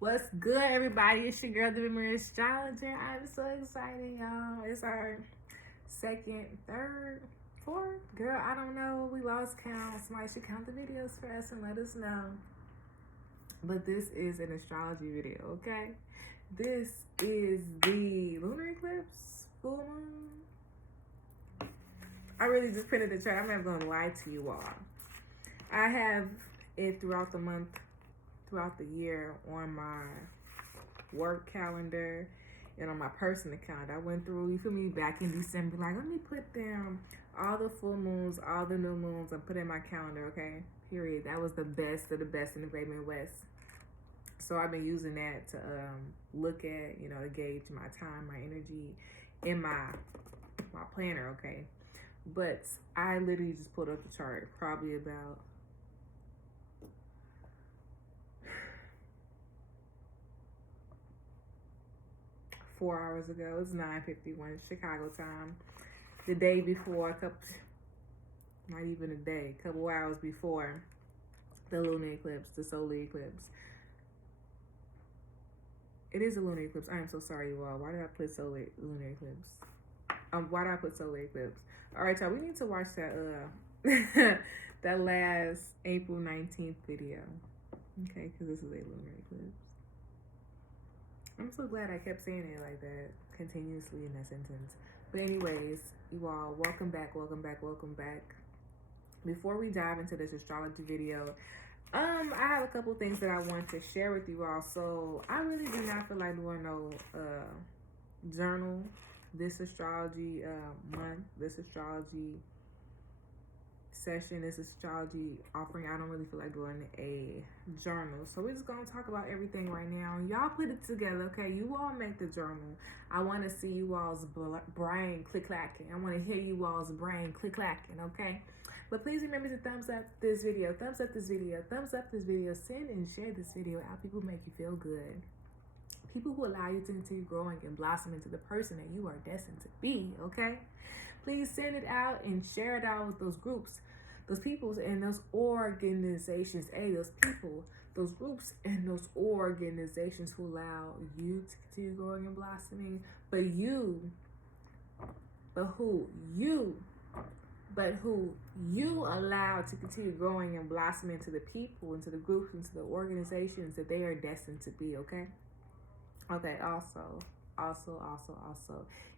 What's good, everybody? It's your girl, the BAYBEEREE astrologer. I'm so excited, y'all. It's our second, third, fourth. Girl, I don't know. We lost count. Somebody should count the videos for us and let us know. But this is an astrology video, okay? This is the lunar eclipse, full moon. I really just printed the chart. I'm not going to lie to you all. I have it throughout the month, throughout the year on my work calendar and on my personal account. I went through, you feel me, back in December, like, let me put down all the full moons, all the new moons, and put in my calendar, okay? Period. That was the best of the best in the Great Midwest. So I've been using that to look at, to gauge my time, my energy in my planner, okay? But I literally just pulled up the chart probably about 4 hours ago. It's 9:51 Chicago time. The day before, not even a day, a couple hours before the lunar eclipse, the solar eclipse. It is a lunar eclipse. I am so sorry, you all. Why did I put lunar eclipse? Why did I put solar eclipse? All right, y'all. We need to watch that that last April 19th video. Okay, because this is a lunar eclipse. I'm so glad I kept saying it like that continuously in that sentence. But anyways, you all, welcome back, welcome back, welcome back. Before we dive into this astrology video, I have a couple things that I want to share with you all. So I really do not feel like doing no journal this astrology month, this astrology session, this astrology offering. I don't really feel like doing a journal. So we're just going to talk about everything right now. Y'all put it together, okay? You all make the journal. I want to see you all's brain click-clacking. I want to hear you all's brain click-clacking, okay? But please remember to thumbs up this video, thumbs up this video, thumbs up this video. Send and share this video out. People make you feel good. People who allow you to continue growing and blossom into the person that you are destined to be, okay? Please send it out and share it out with those groups, those peoples and those organizations. Hey, those people, those groups and those organizations who allow you to continue growing and blossoming. But who you allow to continue growing and blossoming into the people, into the groups, into the organizations that they are destined to be, okay? Okay, also,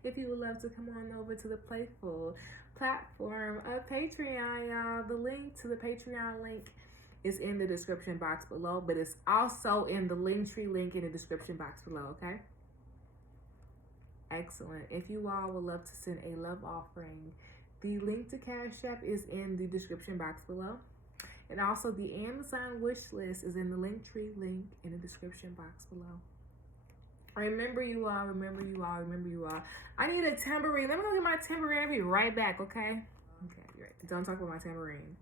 if you would love to come on over to the Playful platform of Patreon, y'all, the link to the Patreon link is in the description box below, but it's also in the Linktree link in the description box below, okay? Excellent. If you all would love to send a love offering, the link to Cash App is in the description box below. And also the Amazon wish list is in the Linktree link in the description box below. Remember you all. I need a tambourine. Let me go get my tambourine. I'll be right back, okay? Okay, you're right. Don't talk about my tambourine.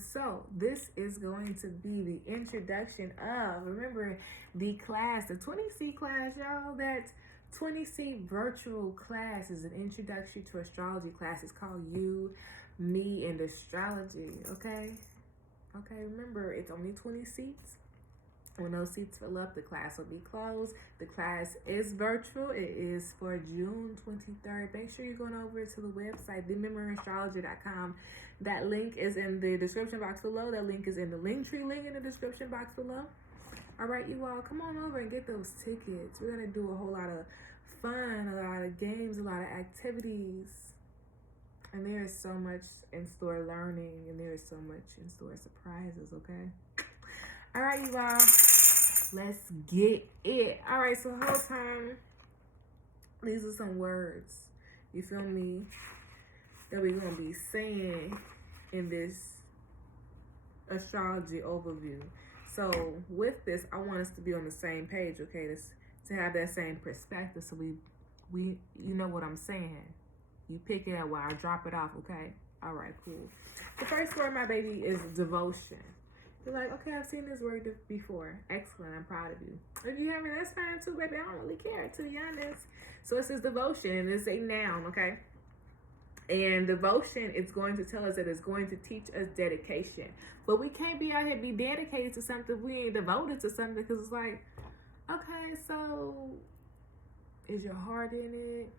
So this is going to be the introduction of, remember, the class, the 20C class, y'all. That 20C virtual class is an introduction to astrology class. It's called You, Me, and Astrology, okay? Okay, remember, it's only 20 seats. When those seats fill up, the class will be closed. The class is virtual. It is for June 23rd. Make sure you're going over to the website, TheBAYBEEREE.com. That link is in the description box below. That link is in the Linktree link in the description box below. All right, you all, come on over and get those tickets. We're going to do a whole lot of fun, a lot of games, a lot of activities. And there is so much in store learning, and there is so much in store surprises, okay? All right, you all, let's get it. All right, so the whole time, these are some words, you feel me, that we're going to be saying in this astrology overview. So with this, I want us to be on the same page, okay, to have that same perspective, so we you know what I'm saying. You pick it up while I drop it off, okay? All right, cool. The first word, my baby, is devotion. You're like, okay, I've seen this word before. Excellent, I'm proud of you. If you haven't, that's fine too, baby. I don't really care, to be honest. So it says devotion, and it's a noun, okay? And devotion is going to tell us that it's going to teach us dedication. But we can't be out here be dedicated to something if we ain't devoted to something, because it's like, Okay, so is your heart in it?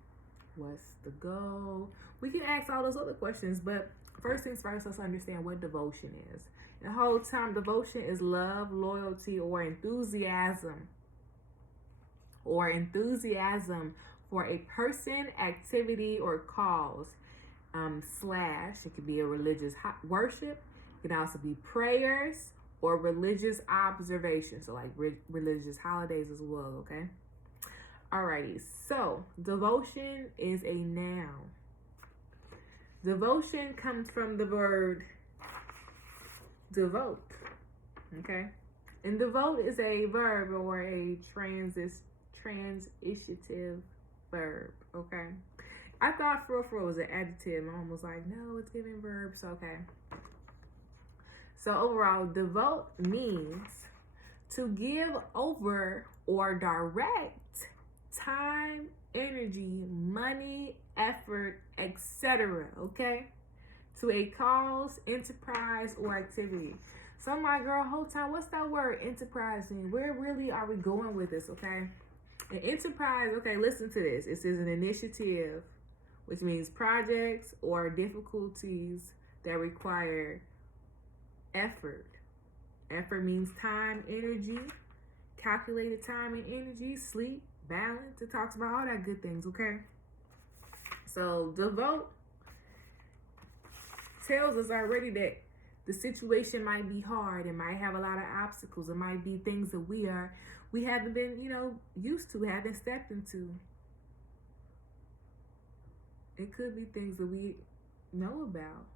What's the goal? We can ask all those other questions, but first things first, let's understand what devotion is. The whole time, devotion is love, loyalty, or enthusiasm for a person, activity, or cause. Slash, it could be a religious worship. It can also be prayers or religious observations, so like religious holidays as well, okay? Alrighty, so devotion is a noun. Devotion comes from the word devote, okay? And devote is a verb or a transitive verb, okay? I thought for it was an adjective. My mom was like, no, it's giving verbs, okay. So overall, devote means to give over or direct time, energy, money, effort, etc., okay, to a cause, enterprise, or activity. So I'm like, girl, whole time, what's that word enterprise mean? Where really are we going with this, okay? An enterprise, okay, listen to this. It says an initiative, which means projects or difficulties that require effort. Effort means time, energy, calculated time and energy, sleep, balance. It talks about all that good things, okay? So devote tells us already that the situation might be hard. It might have a lot of obstacles. It might be things that we haven't been, used to, haven't stepped into. It could be things that we know about,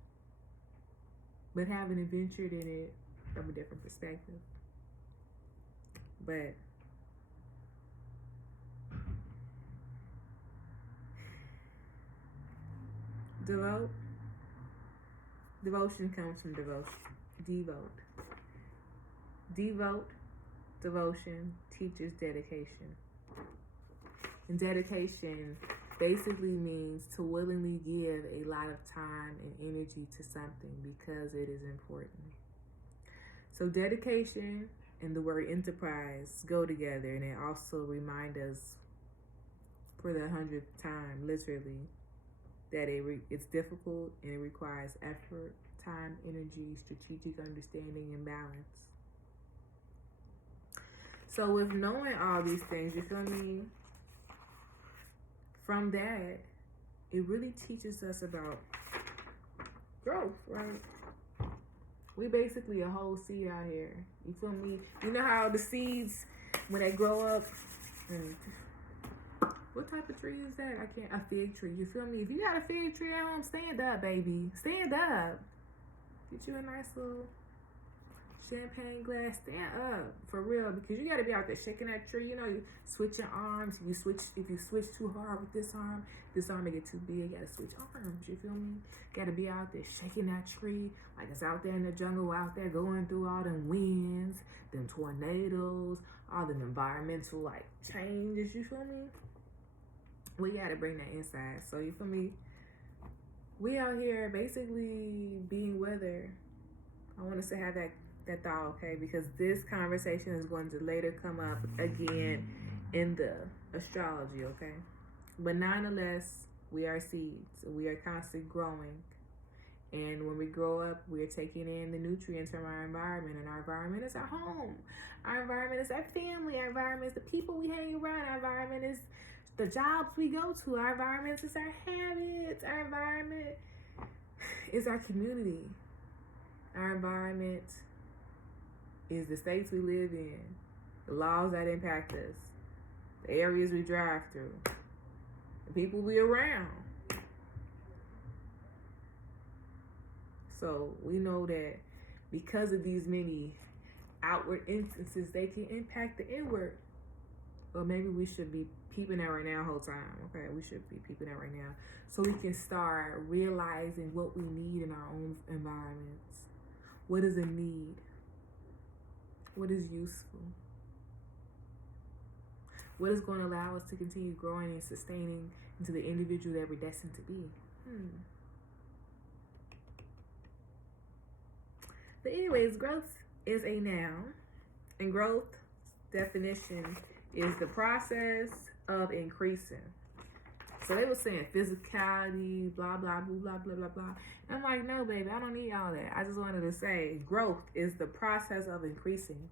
but haven't ventured in it from a different perspective. But devotion comes from devotion teaches dedication. And dedication basically means to willingly give a lot of time and energy to something because it is important. So dedication and the word enterprise go together, and they also remind us for the 100th time, literally, that it's difficult and it requires effort, time, energy, strategic understanding, and balance. So with knowing all these things, you feel me? From that, it really teaches us about growth, right? We basically a whole seed out here. You feel me? You know how the seeds, when they grow up, and what type of tree is that? A fig tree. You feel me? If you got a fig tree at home, stand up, baby. Stand up. Get you a nice little champagne glass. Stand up, for real, because you got to be out there shaking that tree. You switching arms. If you switch too hard with this arm may get too big. You got to switch arms. You feel me? Got to be out there shaking that tree like it's out there in the jungle, out there going through all them winds, them tornadoes, all them environmental changes. You feel me? We got to bring that inside. So you feel me? We out here basically being weather. I want us to have that thought, okay? Because this conversation is going to later come up again in the astrology, okay? But nonetheless, we are seeds. We are constantly growing. And when we grow up, we are taking in the nutrients from our environment. And our environment is our home. Our environment is our family. Our environment is the people we hang around. Our environment is the jobs we go to. Our environment is our habits. Our environment is our community. Our environment is the states we live in, the laws that impact us, the areas we drive through, the people we around. So we know that because of these many outward instances, they can impact the inward. Or maybe we should be peeping that right now the whole time, okay? We should be peeping that right now. So we can start realizing what we need in our own environments. What is a need? What is useful? What is going to allow us to continue growing and sustaining into the individual that we're destined to be? But anyways, growth is a noun. And growth definition is the process of increasing. So they were saying physicality, blah, blah, blah, blah, blah, blah, blah. And I'm like, no, baby, I don't need all that. I just wanted to say growth is the process of increasing.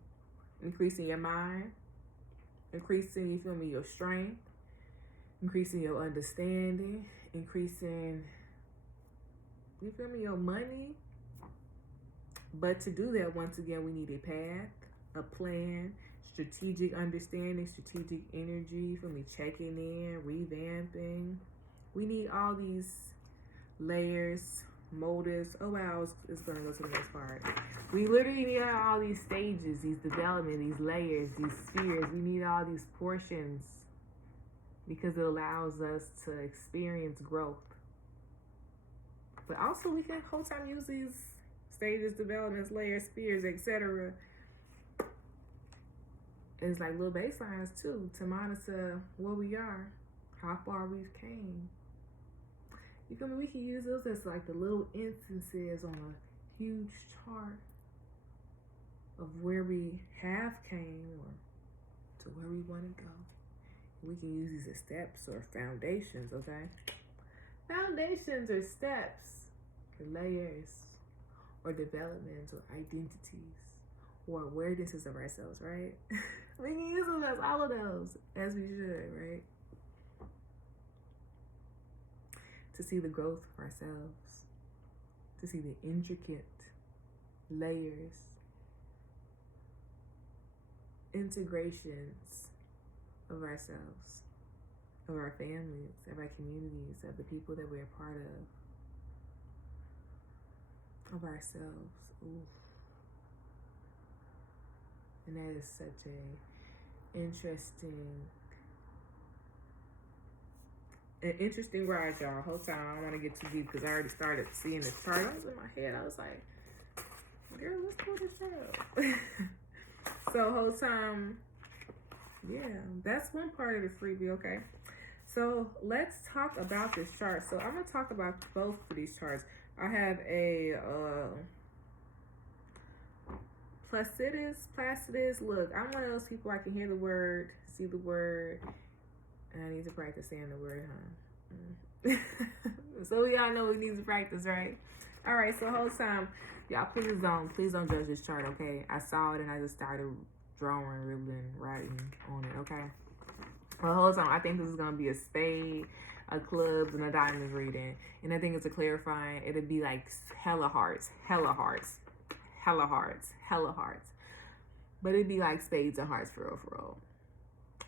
Increasing your mind, increasing, you feel me, your strength, increasing your understanding, increasing, you feel me, your money. But to do that, once again, we need a path, a plan, strategic understanding, strategic energy, for me, checking in, revamping. We need all these layers, motives. Oh wow, it's gonna go to the next part. We literally need all these stages, these development, these layers, these spheres. We need all these portions because it allows us to experience growth. But also we can whole time use these stages, developments, layers, spheres, etc. It's like little baselines too, to monitor where we are, how far we've came. You feel me? We can use those as like the little instances on a huge chart of where we have came or to where we want to go. We can use these as steps or foundations, okay? Foundations or steps or layers or developments or identities or awarenesses of ourselves, right? We can use them as all of those, as we should, right? To see the growth of ourselves, to see the intricate layers, integrations of ourselves, of our families, of our communities, of the people that we're a part of ourselves. Ooh. And that is such a interesting ride, y'all. Whole time I don't want to get too deep because I already started seeing the chart. I was in my head. I was like, girl, let's pull this out. So whole time, yeah, that's one part of the freebie, okay? So let's talk about this chart. So I'm gonna talk about both of these charts. I have a Placidus. Look, I'm one of those people, I can hear the word, see the word, and I need to practice saying the word, huh? So y'all know we need to practice, right? All right, so whole time, y'all please don't judge this chart, okay? I saw it and I just started drawing, ribbling, writing on it, okay? The whole time, I think this is gonna be a spade, a clubs, and a diamonds reading, and I think it's a clarifying. It'll be like hella hearts, hella hearts, hella hearts, hella hearts, but it'd be like spades and hearts, for real, for real.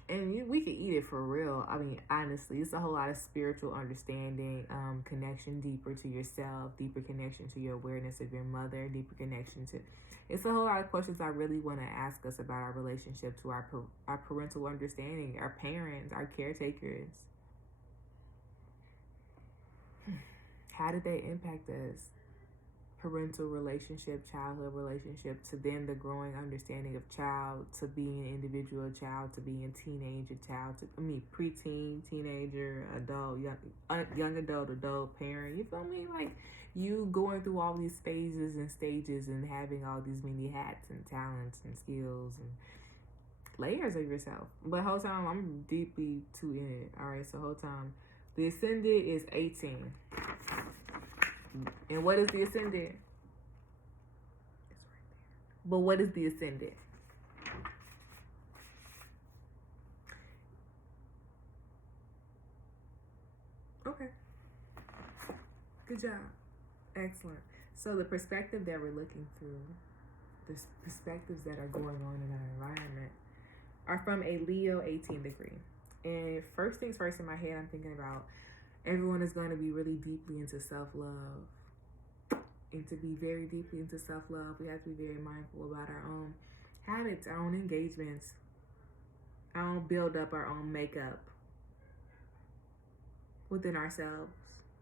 And we could eat it for real. I mean, honestly, it's a whole lot of spiritual understanding, connection deeper to yourself, deeper connection to your awareness of your mother, deeper connection to... It's a whole lot of questions I really want to ask us about our relationship to our parental understanding, our parents, our caretakers. How did they impact us? Parental relationship, childhood relationship, to then the growing understanding of child, to being an individual child, to being a teenager child, preteen, teenager, adult, young adult, parent. You feel me? Like you going through all these phases and stages and having all these many hats and talents and skills and layers of yourself. But whole time I'm deeply too in it. All right, so whole time the ascendant is 18. And what is the ascendant? It's right there. But what is the ascendant? Okay. Good job. Excellent. So the perspective that we're looking through, the perspectives that are going on in our environment, are from a Leo 18 degree. And first things first in my head, I'm thinking about everyone is going to be really deeply into self-love. And to be very deeply into self-love, we have to be very mindful about our own habits, our own engagements, our own build-up, our own makeup within ourselves,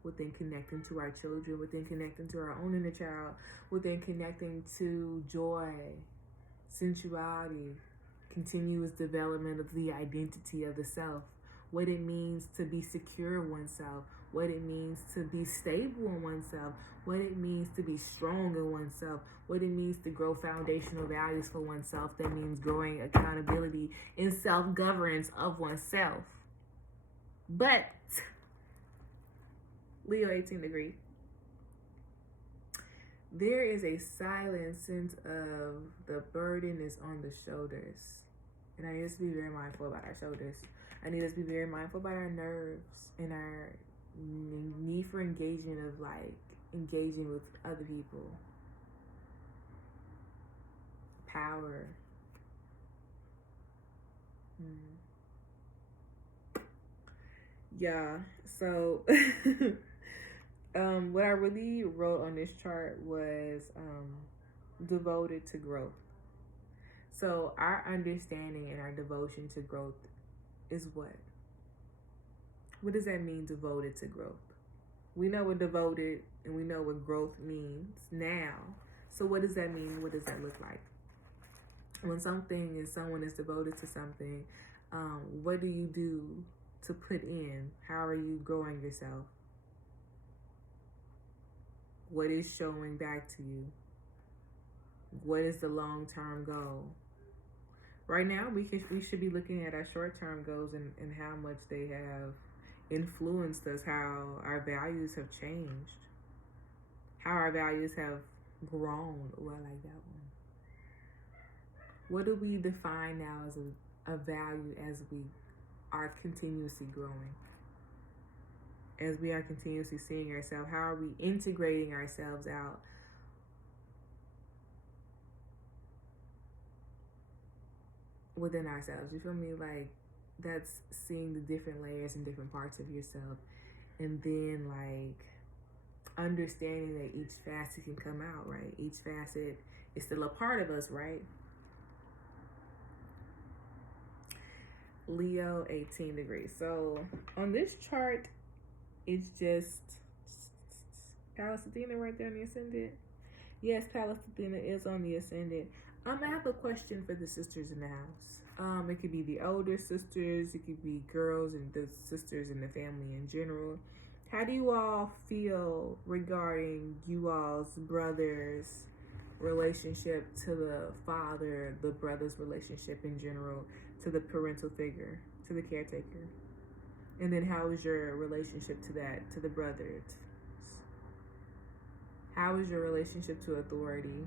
within connecting to our children, within connecting to our own inner child, within connecting to joy, sensuality, continuous development of the identity of the self, what it means to be secure in oneself, what it means to be stable in oneself, what it means to be strong in oneself, what it means to grow foundational values for oneself. That means growing accountability in self-governance of oneself. But Leo 18 degree, there is a silent sense of the burden is on the shoulders. And I need us to be very mindful about our shoulders. I need us to be very mindful about our nerves and our need for engagement of like engaging with other people. Power. Yeah, so what I really wrote on this chart was devoted to growth. So our understanding and our devotion to growth is what? What does that mean, devoted to growth? We know what devoted and we know what growth means now. So what does that mean? What does that look like? When someone is devoted to something, what do you do to put in? How are you growing yourself? What is showing back to you? What is the long-term goal? Right now, we should be looking at our short-term goals and how much they have influenced us, how our values have changed, how our values have grown. Oh, I like that one. What do we define now as a value as we are continuously growing? As we are continuously seeing ourselves, how are we integrating ourselves out? Within ourselves, you feel me? Like, that's seeing the different layers and different parts of yourself, and then like understanding that each facet can come out, right? Each facet is still a part of us, right? Leo 18 degrees. So on this chart, it's just Pallas Athena right there on the ascendant. Yes, Pallas Athena is on the ascendant. I have a question for the sisters in the house. It could be the older sisters, it could be girls and the sisters in the family in general. How do you all feel regarding you all's brothers' relationship to the father, the brother's relationship in general, to the parental figure, to the caretaker? And then how is your relationship to that, to the brother? How is your relationship to authority?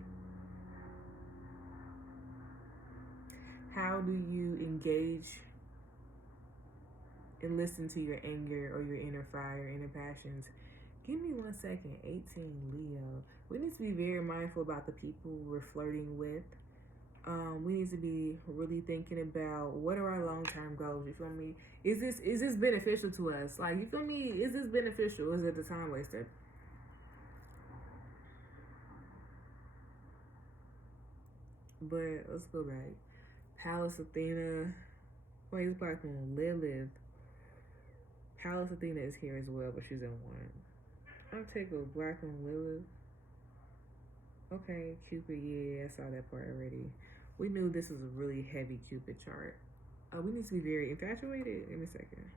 How do you engage and listen to your anger or your inner fire, inner passions? Give me 1 second. 18 Leo. We need to be very mindful about the people we're flirting with. We need to be really thinking about what are our long-term goals. You feel me? Is this beneficial to us? Like, you feel me? Is this beneficial? Or is it a time waster? But let's go back. Pallas Athena. Wait, it's Black Moon. Lilith. Pallas Athena is here as well, but she's in one. I'll take a Black Moon Lilith. Okay, Cupid. Yeah, I saw that part already. We knew this was a really heavy Cupid chart. We need to be very infatuated. Give me a second.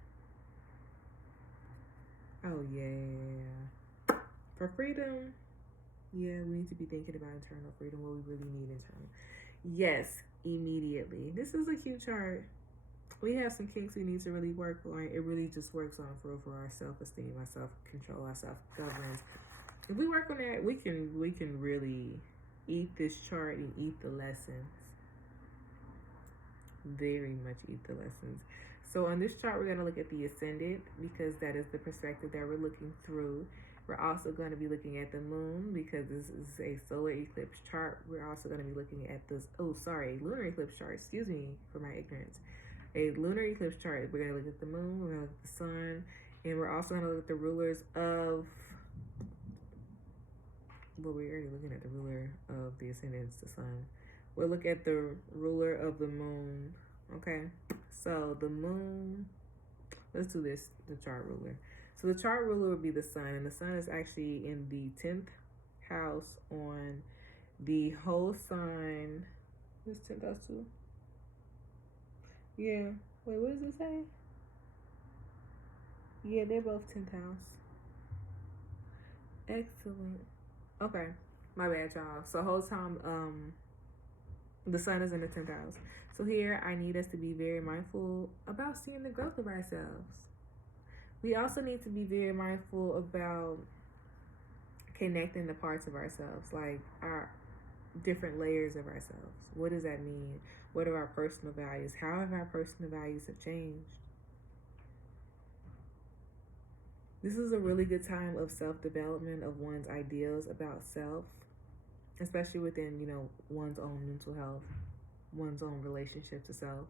Oh, yeah. For freedom, yeah, we need to be thinking about internal freedom, what we really need internal. Yes, immediately. This is a cute chart. We have some kinks we need to really work on. It really just works on for our self-esteem, our self-control, our self-governance. If we work on that, we can really eat this chart and eat the lessons. Very much eat the lessons. So on this chart, we're going to look at the ascendant because that is the perspective that we're looking through. We're also going to be looking at the moon because this is a solar eclipse chart. We're also going to be looking at this, lunar eclipse chart. Excuse me for my ignorance. A lunar eclipse chart. We're going to look at the moon, we're going to look at the sun, and we're also going to look at the rulers of, well, we're already looking at the ruler of the ascendant, the sun. We'll look at the ruler of the moon, okay? So the moon, let's do this, the chart ruler. So the chart ruler would be the sun, and the sun is actually in the 10th house on the whole sign. What's 10th house too? Yeah. Wait, what does it say? Yeah, they're both 10th house. Excellent. Okay. My bad, y'all. So whole time, the sun is in the 10th house. So here, I need us to be very mindful about seeing the growth of ourselves. We also need to be very mindful about connecting the parts of ourselves, like our different layers of ourselves. What does that mean? What are our personal values? How have our personal values have changed? This is a really good time of self-development of one's ideals about self, especially within, one's own mental health, one's own relationship to self.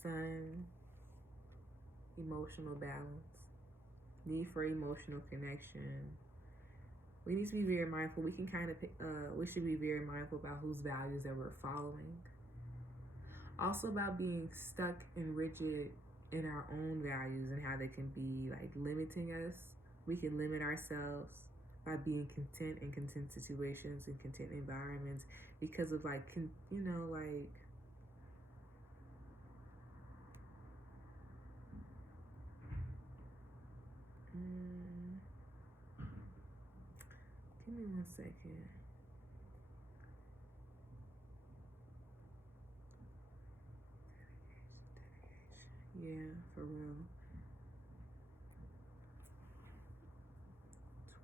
Sun, emotional balance, need for emotional connection. We need to be very mindful. We should be very mindful about whose values that we're following. Also about being stuck and rigid in our own values and how they can be like limiting us. We can limit ourselves by being content in content situations and content environments because of give me 1 second. Yeah, for real.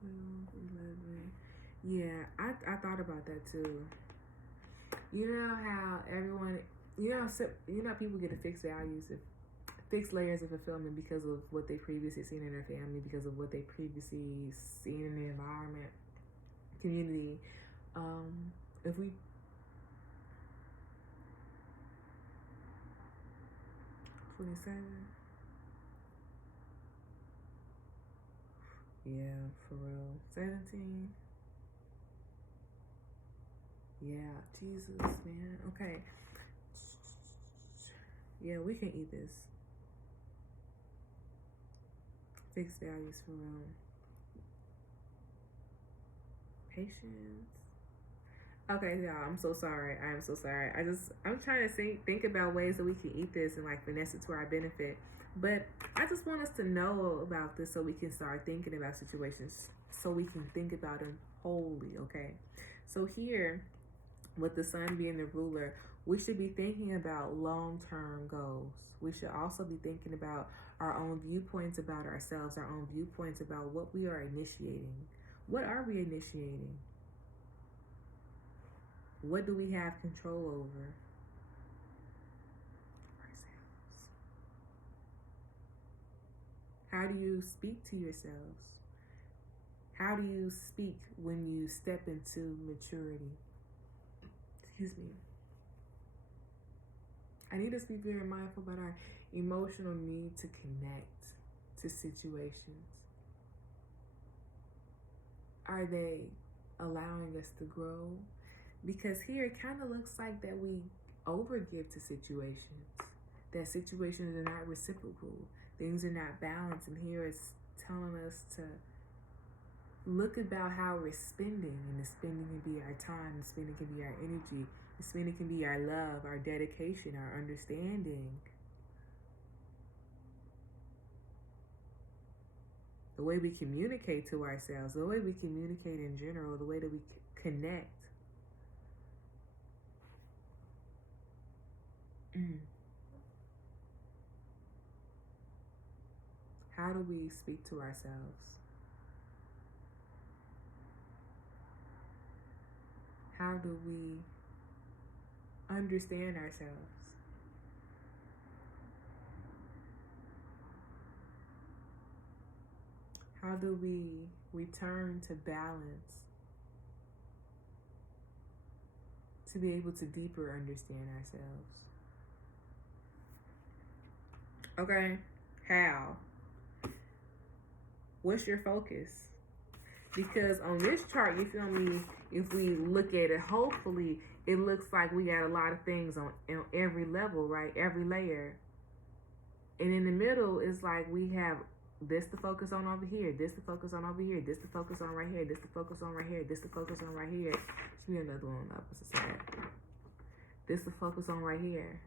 12, 11. Yeah, I thought about that too. You know how everyone, people get to fixed values, fixed layers of fulfillment because of what they previously seen in their family, because of what they previously seen in their environment, community. If we 27. Yeah, for real. 17. Yeah, Jesus, man. Okay. Yeah, we can eat this. Fixed values for real. Patience. Okay, y'all, I'm so sorry. I'm so sorry. I'm trying to think about ways that we can eat this and like finesse it to our benefit. But I just want us to know about this so we can start thinking about situations, so we can think about them wholly, okay? So here, with the sun being the ruler, we should be thinking about long-term goals. We should also be thinking about our own viewpoints about ourselves, our own viewpoints about what we are initiating. What are we initiating? What do we have control over? Ourselves. How do you speak to yourselves? How do you speak when you step into maturity? Excuse me. I need us to be very mindful about our emotional need to connect to situations. Are they allowing us to grow? Because here it kind of looks like that we overgive to situations, that situations are not reciprocal, things are not balanced, and here it's telling us to look about how we're spending, and the spending can be our time, the spending can be our energy, the spending can be our love, our dedication, our understanding. The way we communicate to ourselves, the way we communicate in general, the way that we connect. How do we speak to ourselves? How do we understand ourselves? How do we return to balance to be able to deeper understand ourselves? Okay, how? What's your focus? Because on this chart, you feel me, if we look at it, hopefully, it looks like we got a lot of things on every level, right? Every layer. And in the middle, it's like we have this to focus on over here, this to focus on over here, this to focus on right here, this to focus on right here, this to focus on right here. Should be another one on the opposite side. This to focus on right here.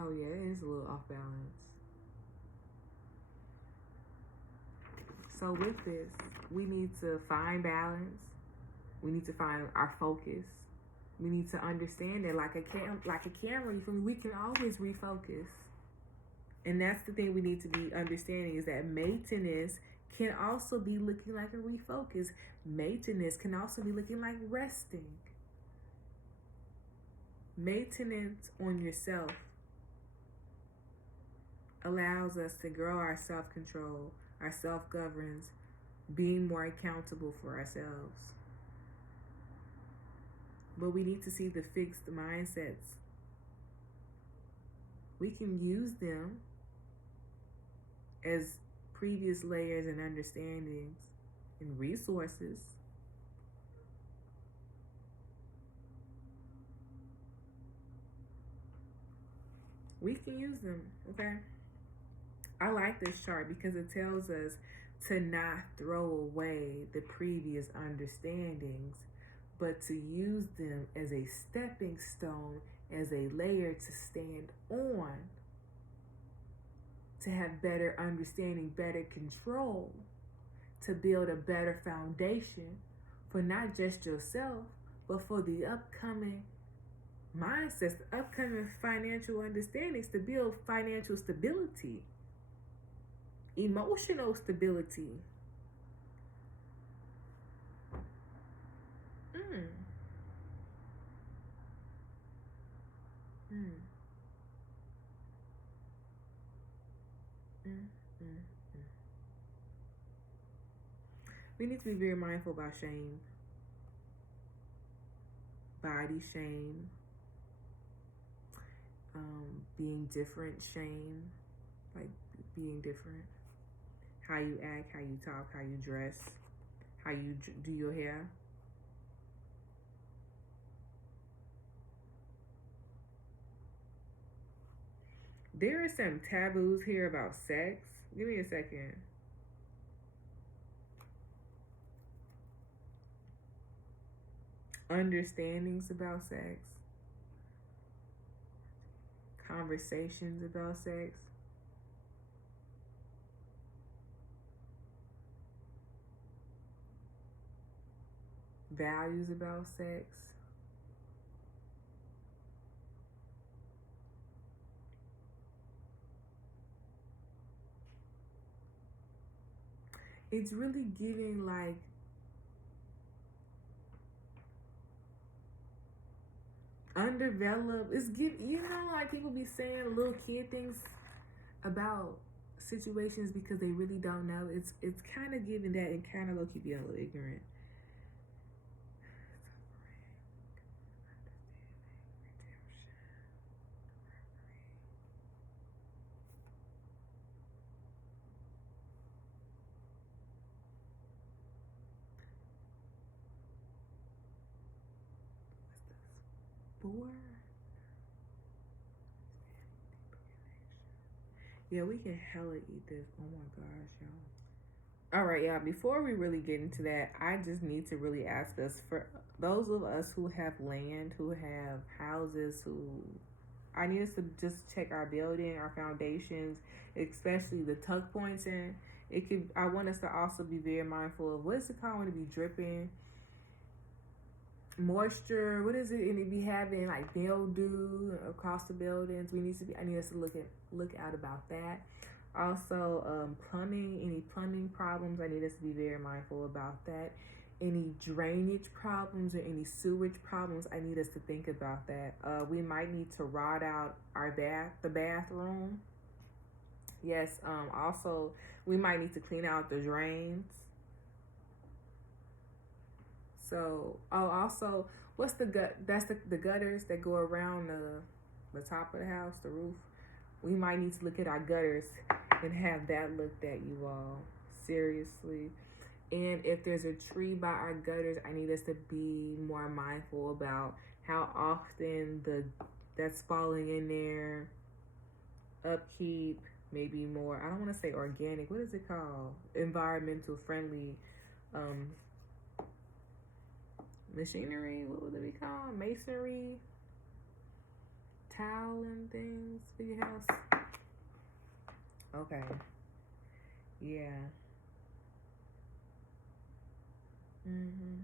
Oh yeah, it is a little off balance. So with this, we need to find balance. We need to find our focus. We need to understand that like a camera, you feel me? We can always refocus. And that's the thing we need to be understanding, is that maintenance can also be looking like a refocus. Maintenance can also be looking like resting. Maintenance on yourself allows us to grow our self-control, our self-governance, being more accountable for ourselves. But we need to see the fixed mindsets. We can use them as previous layers and understandings and resources. We can use them, okay? I like this chart because it tells us to not throw away the previous understandings, but to use them as a stepping stone, as a layer to stand on, to have better understanding, better control, to build a better foundation for not just yourself, but for the upcoming mindsets, the upcoming financial understandings, to build financial stability, emotional stability. We need to be very mindful about shame, body shame, being different shame, like being different, how you act, how you talk, how you dress, how you do your hair. There are some taboos here about sex. Give me a second. Understandings about sex. Conversations about sex. Values about sex. It's really giving like undeveloped. It's like people be saying little kid things about situations because they really don't know. It's kind of giving that, and kind of low key be a little ignorant. Yeah, we can hella eat this. Oh my gosh, y'all. All right, y'all. Before we really get into that, I just need to really ask us, for those of us who have land, who have houses, I need us to just check our building, our foundations, especially the tuck points in. I want us to also be very mindful of, what is it called when it be dripping? Moisture, what is it? And it be having like mildew across the buildings. I need us to look out about that. Also, plumbing, any plumbing problems, I need us to be very mindful about that. Any drainage problems or any sewage problems, I need us to think about that. We might need to rot out the bathroom. Yes, also, we might need to clean out the drains. So, also, what's the gut? That's the gutters that go around the top of the house, the roof. We might need to look at our gutters and have that looked at, you all. Seriously. And if there's a tree by our gutters, I need us to be more mindful about how often that's falling in there. Upkeep, maybe more. I don't want to say organic. What is it called? Environmental friendly. Machinery, what would it be called? Masonry, tile and things for your house. Okay. Yeah. Mm-hmm.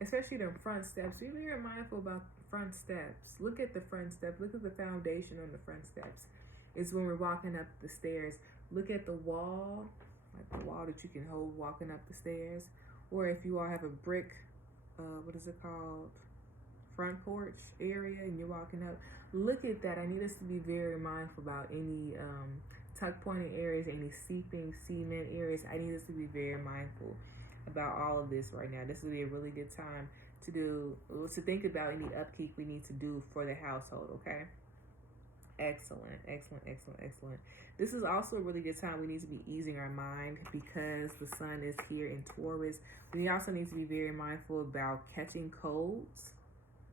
Especially the front steps. Be very mindful about front steps. Look at the front steps. Look at the foundation on the front steps. It's when we're walking up the stairs. Look at the wall, like the wall that you can hold walking up the stairs. Or if you all have a brick, what is it called? Front porch area and you're walking up. Look at that. I need us to be very mindful about any tuck pointing areas, any seeping cement areas. I need us to be very mindful about all of this right now. This would be a really good time to think about any upkeep we need to do for the household, okay? Excellent, excellent, excellent, excellent. This is also a really good time. We need to be easing our mind because the sun is here in Taurus. We also need to be very mindful about catching colds,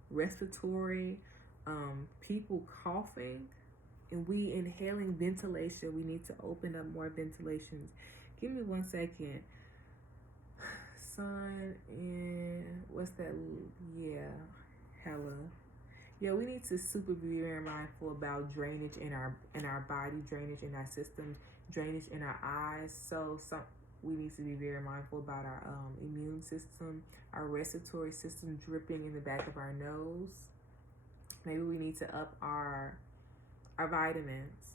respiratory, people coughing, and we inhaling ventilation. We need to open up more ventilations. Give me 1 second. Sun and what's that? Yeah, hella. Yeah, we need to super be very mindful about drainage in our body, drainage in our systems, drainage in our eyes. So we need to be very mindful about our immune system, our respiratory system dripping in the back of our nose. Maybe we need to up our vitamins.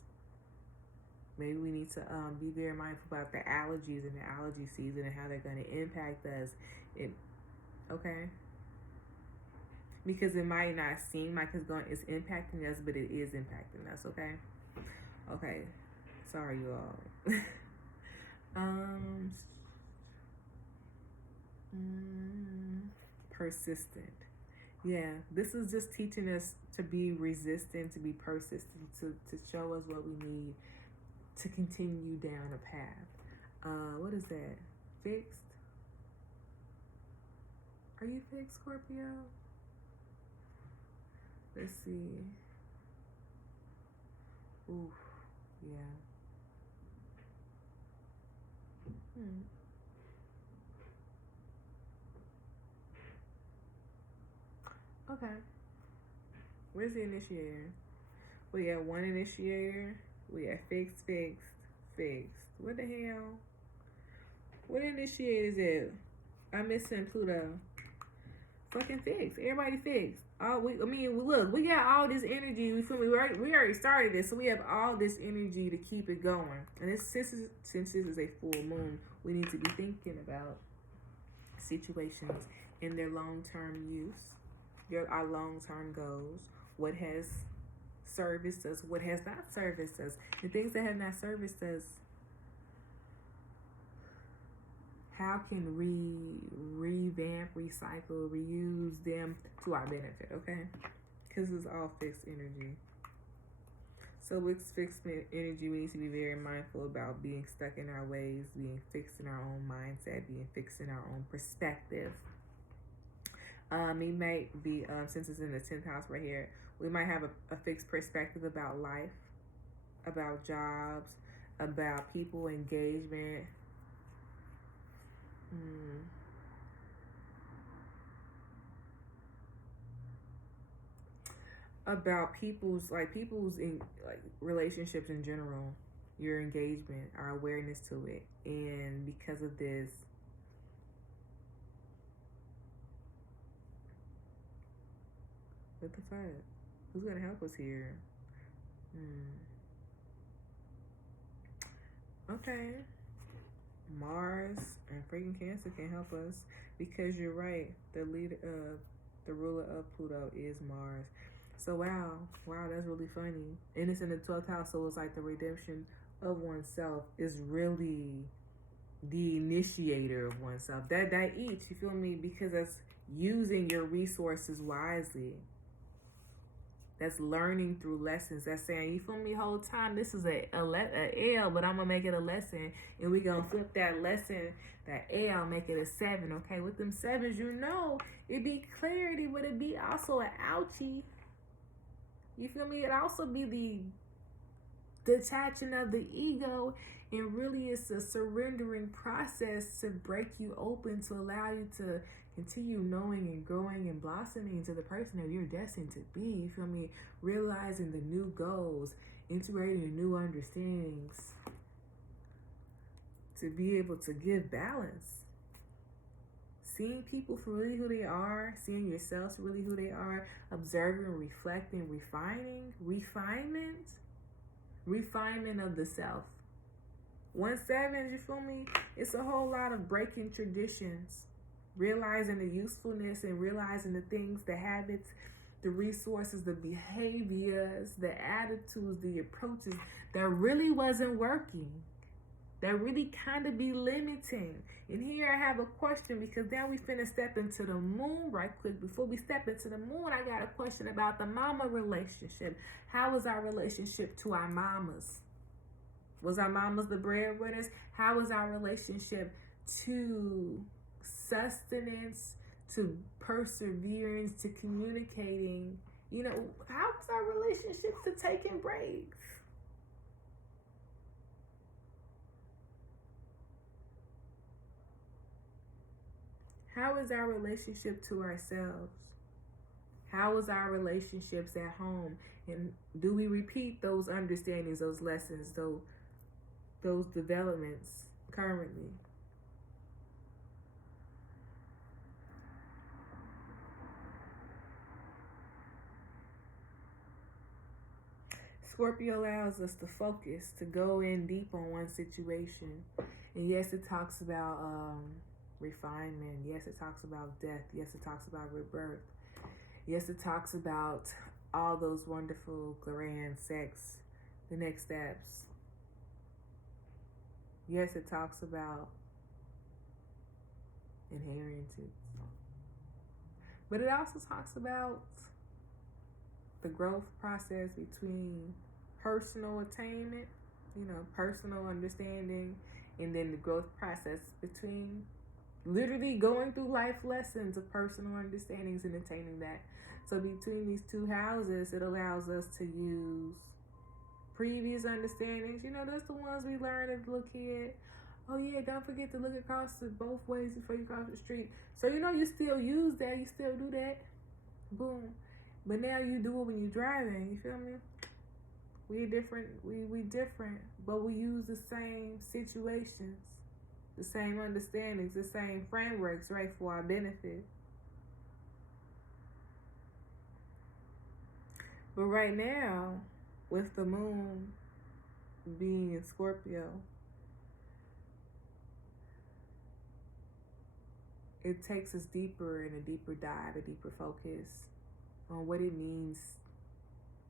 Maybe we need to be very mindful about the allergies and the allergy season and how they're going to impact us. Okay? Because it might not seem like it's impacting us, but it is impacting us, okay? Okay. Sorry, you all. Persistent. Yeah, this is just teaching us to be resistant, to be persistent, to show us what we need to continue down a path. What is that? Fixed? Are you fixed, Scorpio? Let's see. Oof, yeah. Okay. Where's the initiator? We got one initiator. We got fixed. What the hell? What initiator is it? I'm missing Pluto. Fucking fixed. Everybody fixed. Look, we got all this energy. You feel me? We already started this, so we have all this energy to keep it going. And since this is a full moon, we need to be thinking about situations in their long-term use, our long-term goals, what has serviced us, what has not serviced us, the things that have not serviced us. How can we revamp, recycle, reuse them to our benefit, okay? Because it's all fixed energy. So with fixed energy, we need to be very mindful about being stuck in our ways, being fixed in our own mindset, being fixed in our own perspective. We might be, since it's in the 10th house right here, we might have a fixed perspective about life, about jobs, about people engagement. About people's relationships in general, your engagement, our awareness to it. And because of this, what the fuck? Who's gonna help us here? Okay. Mars and freaking Cancer can help us because you're right. The ruler of Pluto is Mars. So wow, that's really funny. And it's in the 12th house, so it's like the redemption of oneself is really the initiator of oneself. That each, you feel me? Because that's using your resources wisely. That's learning through lessons. That's saying, you feel me, whole time, this is a L, but I'm going to make it a lesson. And we going to flip that lesson, that L, make it a 7, okay? With them 7s, you know, it be clarity, but it be also an ouchie. You feel me? It also be the detaching of the ego. And really it's a surrendering process to break you open, to allow you to continue knowing and growing and blossoming into the person that you're destined to be. You feel me? Realizing the new goals, integrating the new understandings to be able to give balance. seeing people for really who they are, seeing yourselves for really who they are, observing, reflecting, refinement of the self. 1/7, you feel me? It's a whole lot of breaking traditions, realizing the usefulness and realizing the things, the habits, the resources, the behaviors, the attitudes, the approaches that really wasn't working, that really kind of be limiting. And here I have a question, because now we finna step into the moon right quick. Before we step into the moon, I got a question about the mama relationship. How is our relationship to our mamas? Was our mamas the breadwinners? How is our relationship to sustenance, to perseverance, to communicating? You know, how is our relationship to taking breaks? How is our relationship to ourselves? How is our relationships at home? And do we repeat those understandings, those lessons, those developments currently? Scorpio allows us to focus, to go in deep on one situation. And yes, it talks about refinement. Yes, it talks about death. Yes, it talks about rebirth. Yes, it talks about all those wonderful grand sex, the next steps. Yes, it talks about inheritance. But it also talks about the growth process between personal attainment, personal understanding, and then the growth process between literally going through life lessons of personal understandings and attaining that. So between these two houses, it allows us to use previous understandings. That's the ones we learned as a little kid. Oh yeah, don't forget to look across the both ways before you cross the street. So you still use that, you still do that. Boom. But now you do it when you're driving, you feel me? We different, we different, but we use the same situations, the same understandings, the same frameworks, right, for our benefit. But right now, with the moon being in Scorpio, it takes us deeper in a deeper dive, a deeper focus on what it means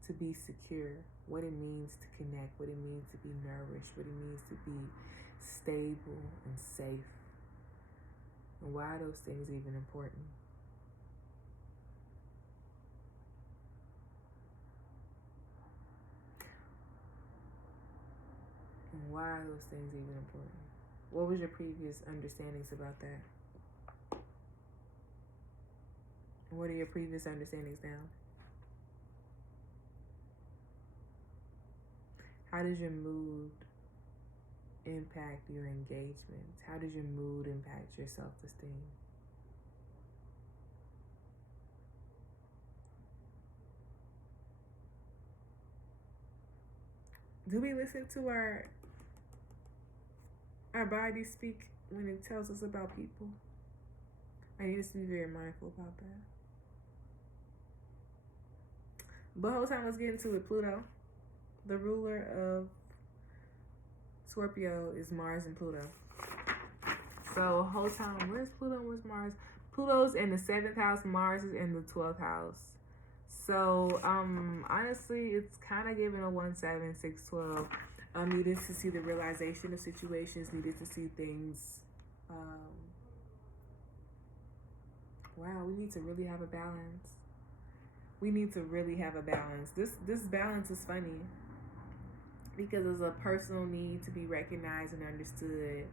to be secure, what it means to connect, what it means to be nourished, what it means to be stable and safe, and why are those things even important? And why are those things even important? What was your previous understandings about that? And what are your previous understandings now? How does your mood impact your engagements? How does your mood impact your self-esteem? Do we listen to our body speak when it tells us about people? I need us to be very mindful about that. But the whole time, let's get into it. Pluto, the ruler of Scorpio, is Mars and Pluto. So whole time, where's Pluto? Where's Mars? Pluto's in the 7th house. Mars is in the 12th house. So honestly, it's kind of giving a 1/7, 6/12. Needed to see the realization of situations. Needed to see things. Wow, we need to really have a balance. We need to really have a balance. This balance is funny because there's a personal need to be recognized and understood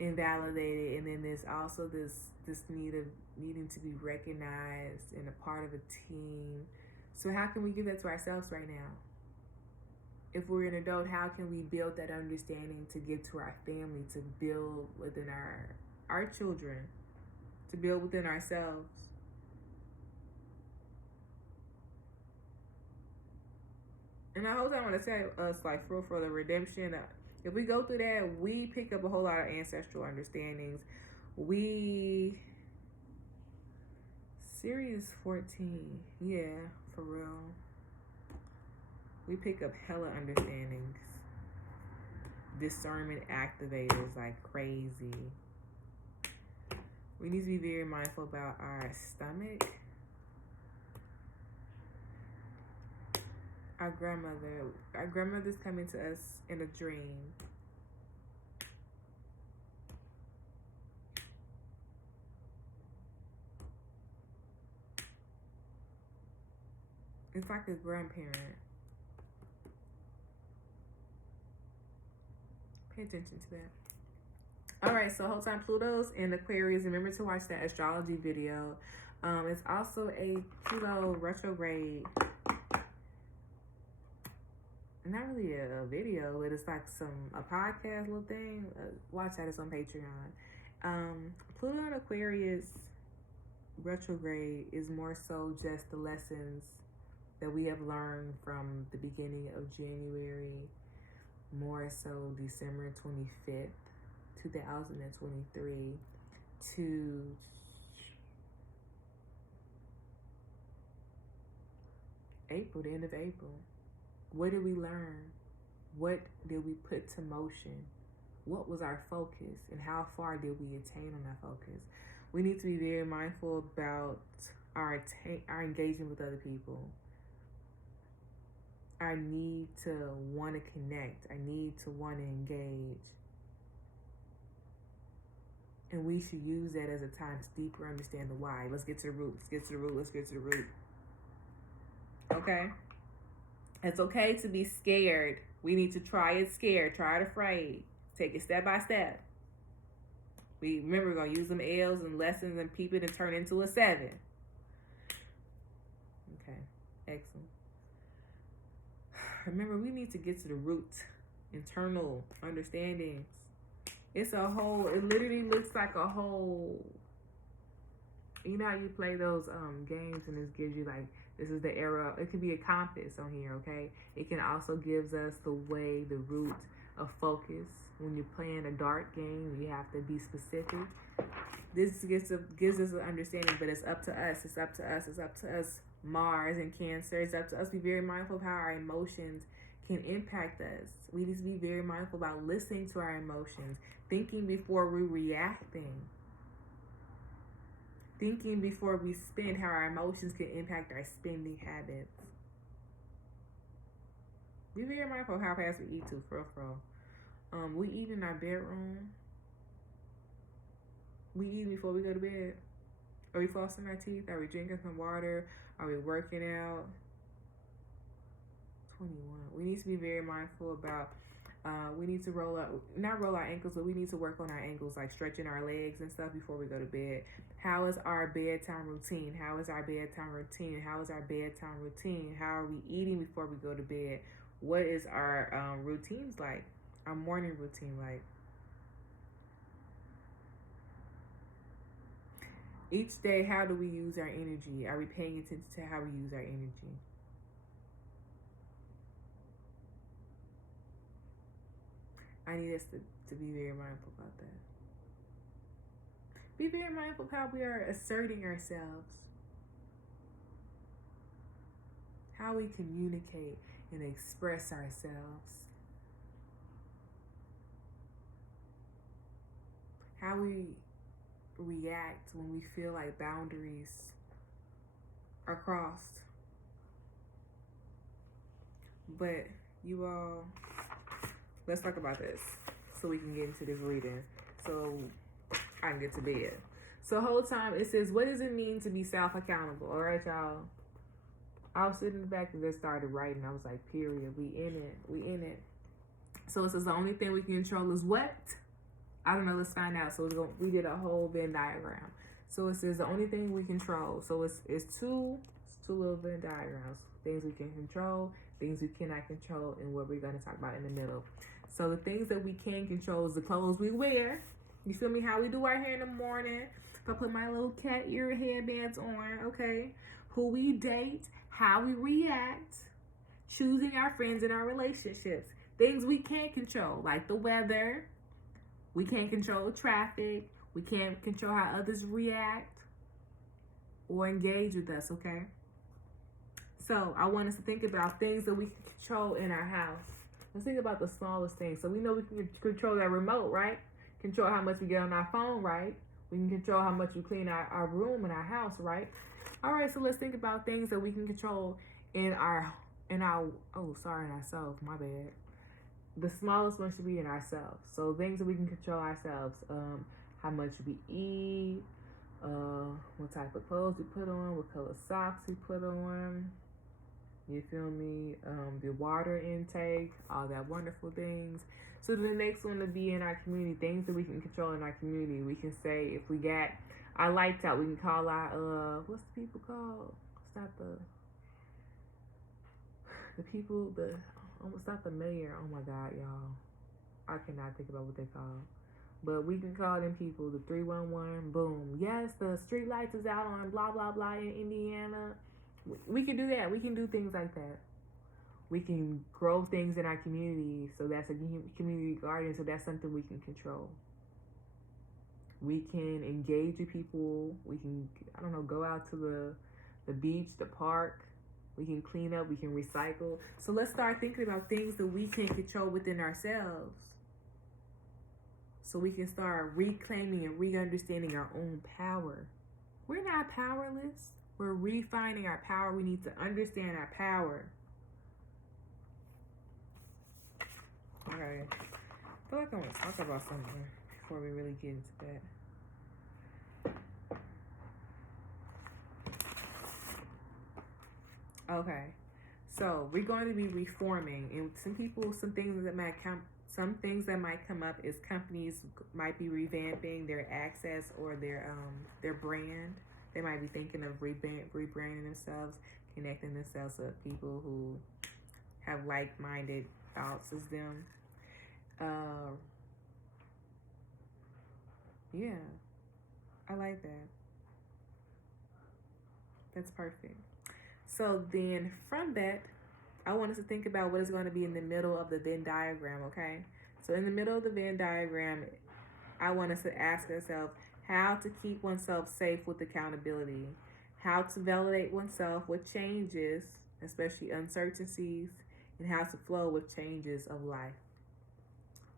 and validated, and then there's also this need of needing to be recognized and a part of a team. So how can we give that to ourselves right now? If we're an adult, how can we build that understanding to give to our family, to build within our children, to build within ourselves? And I hope I want to tell us, like, for the redemption, if we go through that, we pick up a whole lot of ancestral understandings. We Series 14. Yeah, for real. We pick up hella understandings. Discernment activators like crazy. We need to be very mindful about our stomach. Our grandmother's coming to us in a dream. It's like a grandparent. Pay attention to that. All right, so whole time Pluto's in Aquarius. Remember to watch that astrology video. It's also a Pluto retrograde. Not really a video, but it's like a podcast little thing. Watch that, it's on Patreon. Pluto in Aquarius retrograde is more so just the lessons that we have learned from the beginning of January, more so December 25th, 2023 to April, the end of April. What did we learn? What did we put to motion? What was our focus, and how far did we attain on that focus? We need to be very mindful about our engagement with other people. I need to want to connect. I need to want to engage. And we should use that as a time to deeper understand the why. Let's get to the root. Let's get to the root. Let's get to the root. Okay? It's okay to be scared. We need to try it scared. Try it afraid. Take it step by step. Remember, we're going to use them L's and lessons and peep it and turn into a 7. Okay. Excellent. Remember, we need to get to the root. Internal understandings. It's a whole, it literally looks like a whole, you know how you play those games and this gives you like, this is the era. It could be a compass on here, okay? It can also gives us the way, the root of focus. When you're playing a dart game, you have to be specific. This gives us an understanding, but it's up to us. It's up to us. It's up to us. Mars and Cancer. It's up to us to be very mindful of how our emotions can impact us. We need to be very mindful about listening to our emotions, thinking before we're reacting. Thinking before we spend, how our emotions can impact our spending habits. Be very mindful of how fast we eat too, for real. We eat in our bedroom. We eat before we go to bed. Are we flossing our teeth? Are we drinking some water? Are we working out? 21. We need to be very mindful about, we need to not roll our ankles, but we need to work on our ankles, like stretching our legs and stuff before we go to bed. How is our bedtime routine? How is our bedtime routine? How is our bedtime routine? How are we eating before we go to bed? What is our routines like? Our morning routine like? Each day, how do we use our energy? Are we paying attention to how we use our energy? I need us to be very mindful about that. Be very mindful of how we are asserting ourselves. How we communicate and express ourselves. How we react when we feel like boundaries are crossed. But you all, let's talk about this so we can get into this reading so I can get to bed. So the whole time it says, what does it mean to be self-accountable? All right, y'all. I was sitting in the back and just started writing. I was like, period. We in it. We in it. So it says the only thing we can control is what? I don't know. Let's find out. So we did a whole Venn diagram. So it says the only thing we control. So it's two little Venn diagrams. Things we can control, things we cannot control, and what we're going to talk about in the middle. So the things that we can control is the clothes we wear. You feel me? How we do our hair in the morning. If I put my little cat ear headbands on, okay? Who we date, how we react, choosing our friends and our relationships. Things we can't control, like the weather. We can't control traffic. We can't control how others react. or engage with us, okay? So I want us to think about things that we can control in our house. Let's think about the smallest things. So we know we can control that remote, right? Control how much we get on our phone, right? We can control how much we clean our room and our house, right? All right, so let's think about things that we can control in ourselves, my bad. The smallest one should be in ourselves. So things that we can control ourselves. How much we eat, what type of clothes we put on, what color socks we put on. You feel me? The water intake, all that wonderful things. So the next one would be in our community, things that we can control in our community. We can say if we got our lights out, we can call our what's the people called? It's not the people, almost not the mayor. Oh my God, y'all. I cannot think about what they call. But we can call them people, the 311, boom. Yes, the street lights is out on blah, blah, blah in Indiana. We can do that. We can do things like that. We can grow things in our community. So that's a community garden. So that's something we can control. We can engage with people. We can, I don't know, go out to the beach, the park. We can clean up. We can recycle. So let's start thinking about things that we can control within ourselves. So we can start reclaiming and re-understanding our own power. We're not powerless. We're refining our power. We need to understand our power. Okay. I feel like I want to talk about something before we really get into that. Okay. So we're going to be reforming, and some things that might come up is companies might be revamping their access or their brand. They might be thinking of rebranding themselves, connecting themselves to people who have like-minded thoughts as them. Yeah, I like that. That's perfect. So then from that, I want us to think about what is going to be in the middle of the Venn diagram, okay? So in the middle of the Venn diagram, I want us to ask ourselves how to keep oneself safe with accountability, how to validate oneself with changes, especially uncertainties, and how to flow with changes of life,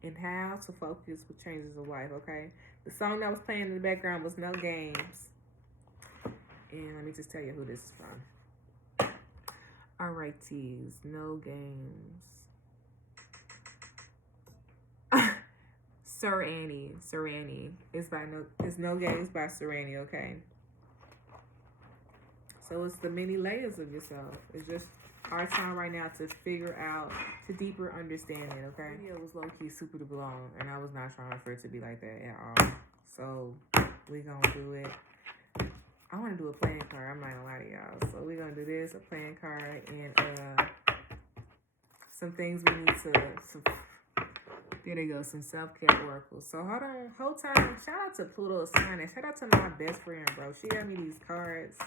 and how to focus with changes of life, okay? The song that was playing in the background was No Games. And let me just tell you who this is from. All right, tease, No Games. Sir Annie. It's No Games by Sir Annie, okay? So it's the many layers of yourself. It's just our time right now to figure out, to deeper understand it, okay? The video was low-key super duper long, and I was not trying for it to be like that at all. So we gonna do it. I want to do a playing card. I'm not gonna lie to y'all. So we're gonna do this, a playing card, and some things we need to. There they go, some self-care oracles. So hold time. Shout out to Pluto Asana. Shout out to my best friend, bro. She got me these cards,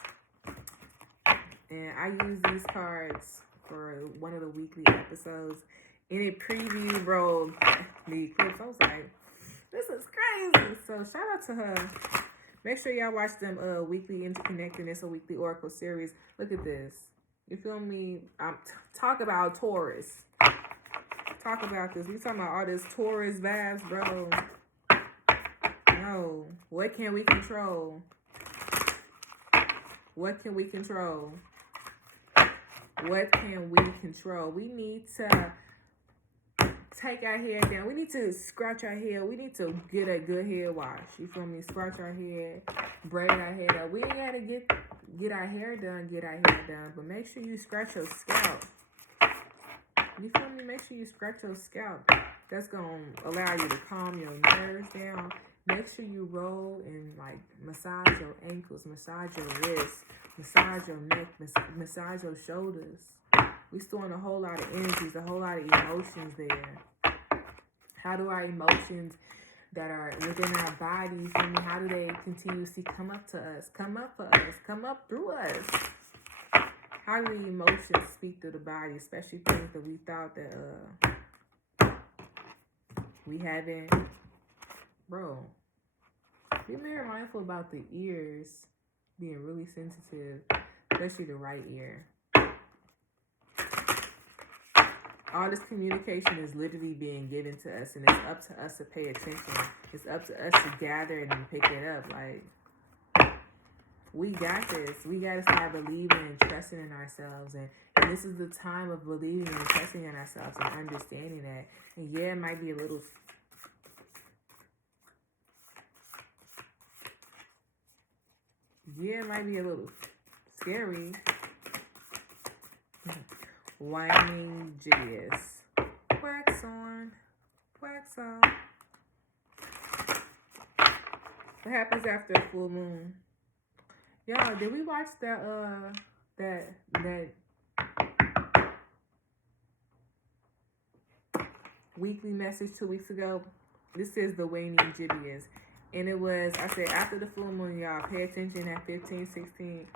and I use these cards for one of the weekly episodes. And it previewed, bro, the eclipse. I was like, this is crazy. So shout out to her. Make sure y'all watch them weekly interconnectedness or weekly oracle series. Look at this. You feel me? Talk about Taurus. Talk about this. We talking about all this Taurus vibes, bro. No. What can we control? What can we control? What can we control? We need to take our hair down. We need to scratch our hair. We need to get a good hair wash. You feel me? Scratch our hair, braid our hair up. We ain't gotta get our hair done, but make sure you scratch your scalp. You feel me? Make sure you scratch your scalp. That's gonna allow you to calm your nerves down. Make sure you roll and like massage your ankles, massage your wrists, massage your neck, massage your shoulders. We storing a whole lot of energies, a whole lot of emotions there. How do our emotions that are within our bodies, how do they continuously come up to us, come up for us, come up through us? How do the emotions speak through the body, especially things that we thought that we haven't? Bro, be very mindful about the ears. being really sensitive, especially the right ear. All this communication is literally being given to us, and it's up to us to pay attention. It's up to us to gather it and pick it up. Like, we got this. We got to start believing and trusting in ourselves. And this is the time of believing and trusting in ourselves and understanding that. And yeah, it might be a little... Yeah, it might be a little scary. Whining Gideus. Wax on. Wax off. What happens after a full moon? Y'all, did we watch that weekly message 2 weeks ago? This is the waning Gideus. And it was, I said, after the full moon, y'all, pay attention at 15, 16,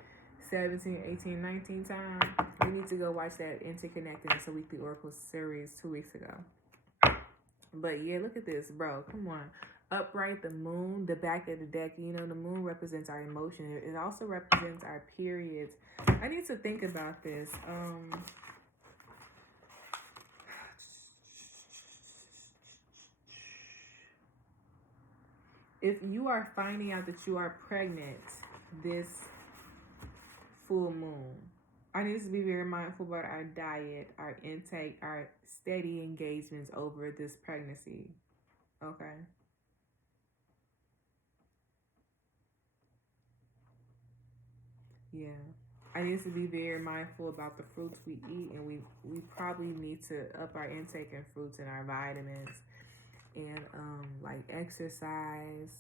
17, 18, 19 time. We need to go watch that Interconnected. It's a weekly oracle series 2 weeks ago. But yeah, look at this, bro. Come on. Upright, the moon, the back of the deck. You know, the moon represents our emotion. It also represents our periods. I need to think about this. If you are finding out that you are pregnant this full moon, I need to be very mindful about our diet, our intake, our steady engagements over this pregnancy. Okay? Yeah. I need to be very mindful about the fruits we eat, and we probably need to up our intake in fruits and our vitamins, and like exercise.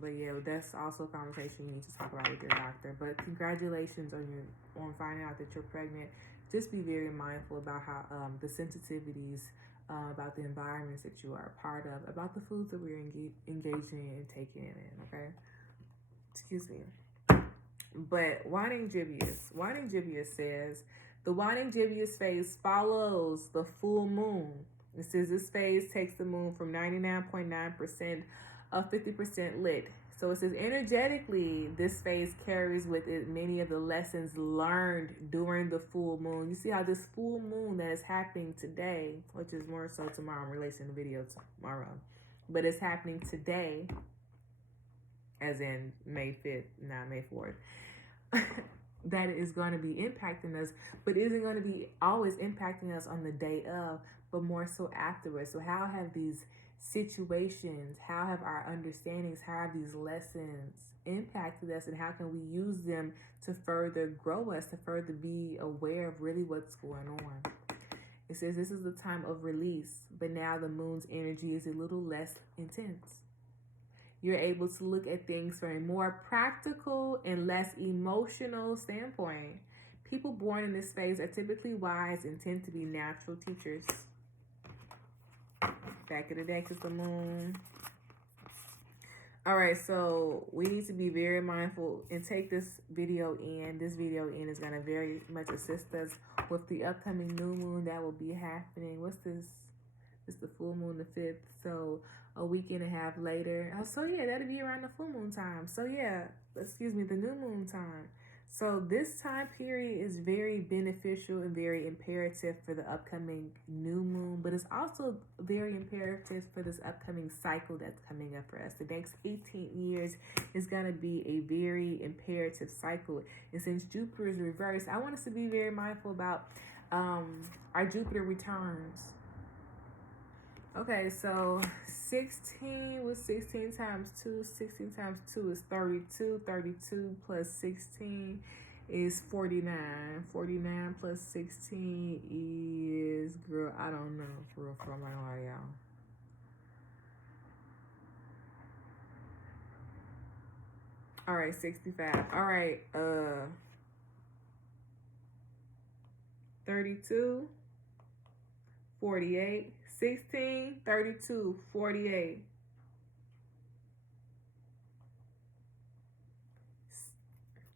But yeah, that's also a conversation you need to talk about with your doctor. But congratulations on finding out that you're pregnant. Just be very mindful about how the sensitivities about the environments that you are a part of, about the foods that we're engaging in and taking in. Okay, excuse me. But Waning Gibeus says, the Waning Gibeus phase follows the full moon. It says this phase takes the moon from 99.9% of 50% lit. So it says energetically, this phase carries with it many of the lessons learned during the full moon. You see how this full moon that is happening today, which is more so tomorrow, I'm releasing the video tomorrow, but it's happening today, as in May 5th, not May 4th. That is going to be impacting us, but isn't going to be always impacting us on the day of, but more so afterwards. So how have these situations, how have our understandings, how have these lessons impacted us, and how can we use them to further grow us, to further be aware of really what's going on? It says this is the time of release, but now the moon's energy is a little less intense. You're able to look at things from a more practical and less emotional standpoint. People born in this phase are typically wise and tend to be natural teachers. Back of the deck is the moon. All right, so we need to be very mindful and take this video in. This video in is going to very much assist us with the upcoming new moon that will be happening. What's this? It's the full moon, the 5th. So a week and a half later. Oh, so yeah, that'll be around the full moon time. So yeah, excuse me, the new moon time. So this time period is very beneficial and very imperative for the upcoming new moon, but it's also very imperative for this upcoming cycle that's coming up for us. The next 18 years is going to be a very imperative cycle. And since Jupiter is reversed, I want us to be very mindful about our Jupiter returns. Okay, so 16 with 16 times 2. 16 times 2 is 32. 32 plus 16 is 49. 49 plus 16 is, girl, I don't know. For real, I'm not gonna lie, y'all. All right, 65. All right, 32, 48. 16, 32, 48.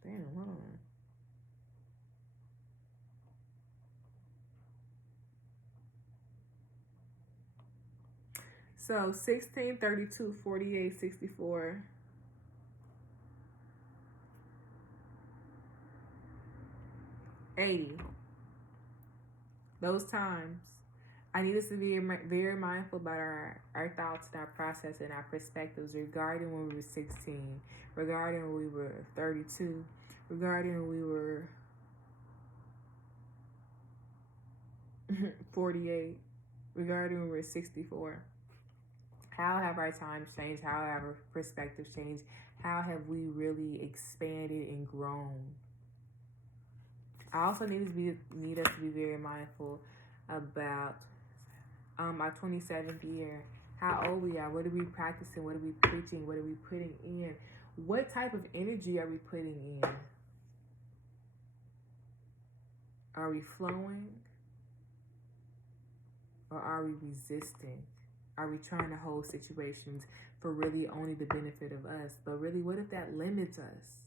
Damn, hold on. So 16, 32, 48, 64. 80. Those times. I need us to be very mindful about our thoughts and our process and our perspectives regarding when we were 16, regarding when we were 32, regarding when we were 48, regarding when we were 64. How have our times changed? How have our perspectives changed? How have we really expanded and grown? I also need us to be very mindful about our 27th year. How old we are? What are we practicing? What are we preaching? What are we putting in? What type of energy are we putting in? Are we flowing? Or are we resisting? Are we trying to hold situations for really only the benefit of us? But really, what if that limits us?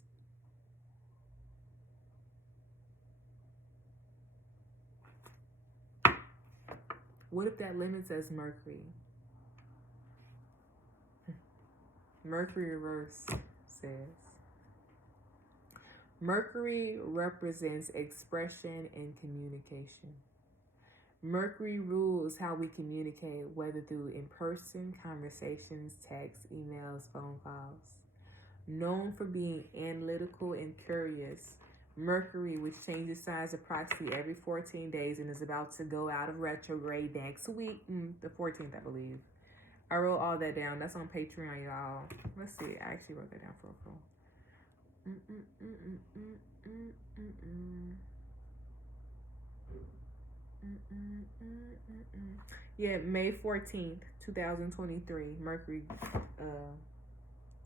What if that limits us, Mercury? Mercury reverse says, Mercury represents expression and communication. Mercury rules how we communicate, whether through in-person conversations, texts, emails, phone calls. Known for being analytical and curious, Mercury, which changes signs approximately every 14 days and is about to go out of retrograde next week, the 14th, I believe. I wrote all that down. That's on Patreon, y'all. Let's see. I actually wrote that down for Yeah, May 14th, 2023. Mercury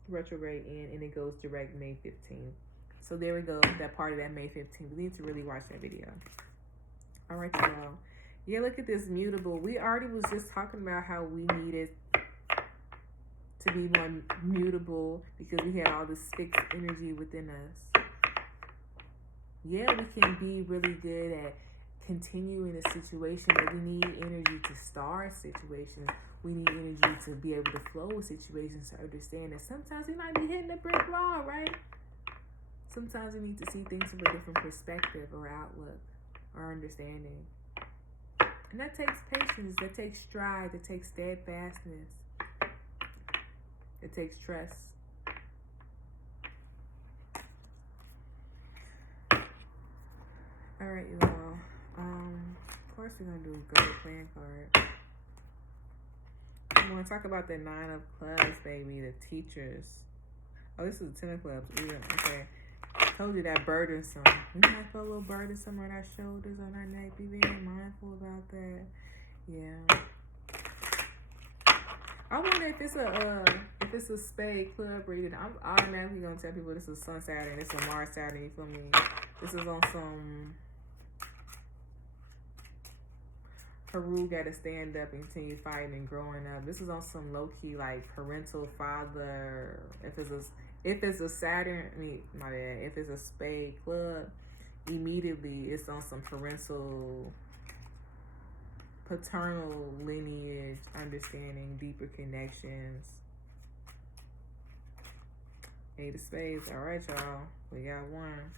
retrograde in, and it goes direct May 15th. So there we go. That part of that May 15th. We need to really watch that video. All right, y'all. Yeah, look at this mutable. We already was just talking about how we needed to be more mutable because we had all this fixed energy within us. Yeah, we can be really good at continuing a situation, but we need energy to start situations. We need energy to be able to flow with situations, to understand that sometimes we might be hitting a brick wall, right? Sometimes we need to see things from a different perspective or outlook or understanding. And that takes patience, that takes stride, that takes steadfastness. It takes trust. All right, you all. Of course, we're gonna do a gold playing card. I want to talk about the 9 of clubs, baby. The teachers. Oh, this is the 10 of clubs. Okay. I told you that burdensome. We might feel a little burdensome on our shoulders, on our neck. Be very mindful about that. Yeah. I wonder if it's a spade club reading. I'm automatically gonna tell people this is Sun Saturn, this is Mars Saturn. You feel me? This is on some Haru got to stand up and continue fighting and growing up. This is on some low key like parental father. If it's a Saturn, my bad. If it's a spade club, immediately it's on some paternal lineage, understanding, deeper connections. 8 of spades. All right, y'all. We got 1.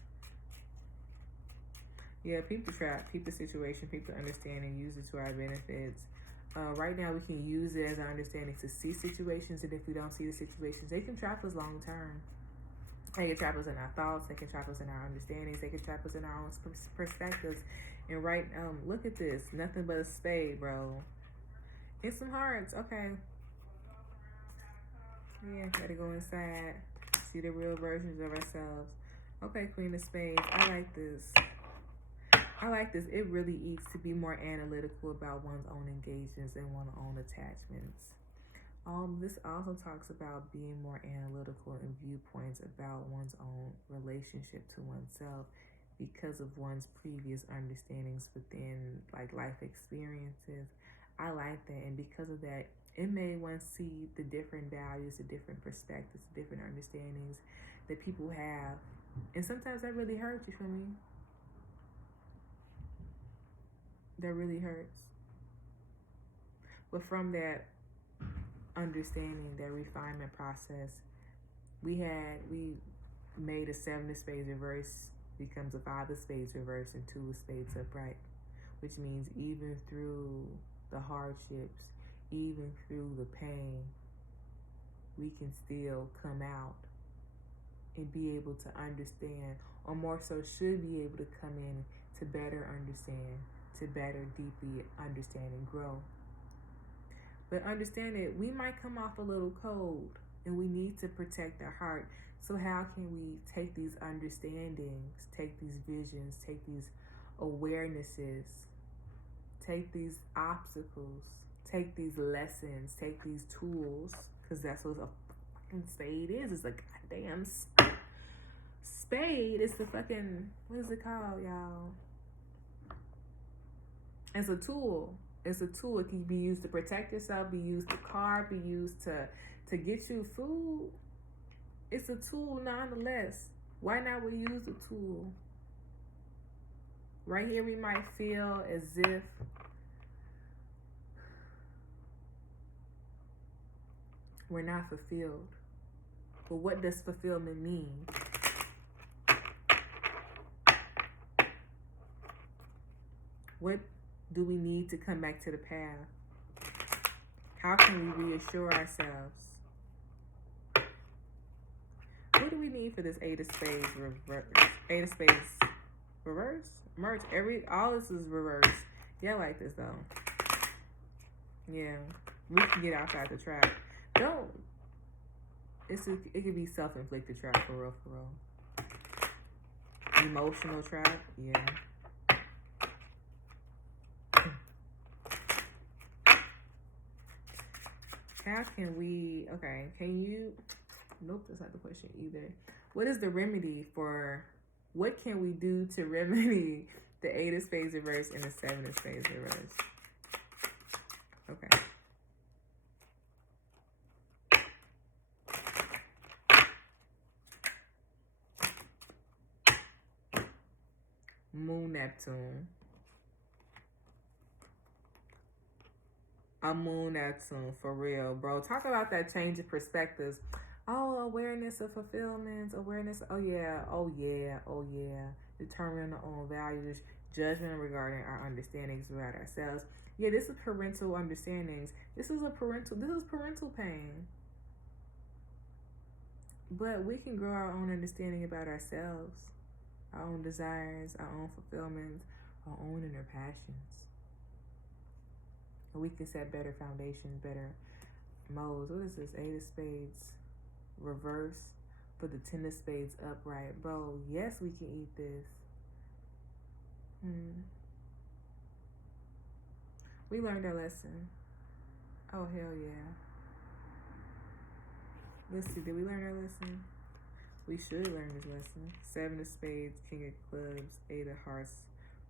Yeah, peep the trap, peep the situation, peep the understanding, use it to our benefits. Right now, we can use it as our understanding to see situations, and if we don't see the situations, they can trap us long term. They can trap us in our thoughts, they can trap us in our understandings, they can trap us in our own perspectives. And look at this, nothing but a spade, bro. And some hearts, okay. Yeah, gotta go inside, see the real versions of ourselves. Okay, Queen of Spades, I like this. It really eats to be more analytical about one's own engagements and one's own attachments. This also talks about being more analytical in viewpoints about one's own relationship to oneself because of one's previous understandings within like life experiences. I like that, and because of that, it made one see the different values, the different perspectives, the different understandings that people have. And sometimes that really hurts, you feel me? That really hurts. But from that understanding, that refinement process, we made a 7 of spades reverse becomes a 5 of spades reversed and 2 of spades upright, which means even through the hardships, even through the pain, we can still come out and be able to understand, or more so should be able to come in to better understand, to better deeply understand and grow. But understand that we might come off a little cold and we need to protect our heart. So how can we take these understandings, take these visions, take these awarenesses, take these obstacles, take these lessons, take these tools, because that's what a fucking spade is. It's a goddamn spade. It's the fucking, what is it called, y'all? It's a tool. It's a tool. It can be used to protect yourself, be used to carve, be used to get you food. It's a tool nonetheless. Why not we use the tool? Right here we might feel as if we're not fulfilled. But what does fulfillment mean? What do we need to come back to the path? How can we reassure ourselves? What do we need for this 8 of spades reverse? 8 of spades reverse? Merge. All this is reverse. Yeah, I like this though. Yeah. We can get outside the trap. Don't. It could be self-inflicted trap for real, for real. Emotional trap. Yeah. How can we, okay, can you, nope, that's not the question either. What is the remedy for, what can we do to remedy the 8 of spades reverse and the 7 of spades reverse? Okay. Moon Neptune. A Moon Neptune, for real, bro. Talk about that change of perspectives. Oh, awareness of fulfillment, awareness. Oh yeah, oh yeah, oh yeah. Determining our own values, judgment regarding our understandings about ourselves. Yeah, this is parental understandings. This is parental pain. But we can grow our own understanding about ourselves, our own desires, our own fulfillment, our own inner passions. And we can set better foundations, better modes. What is this? 8 of spades reverse for the 10 of spades upright. Bro, yes, we can eat this. We learned our lesson. Oh, hell yeah. Let's see, did we learn our lesson? We should learn this lesson. 7 of spades, King of clubs, 8 of hearts,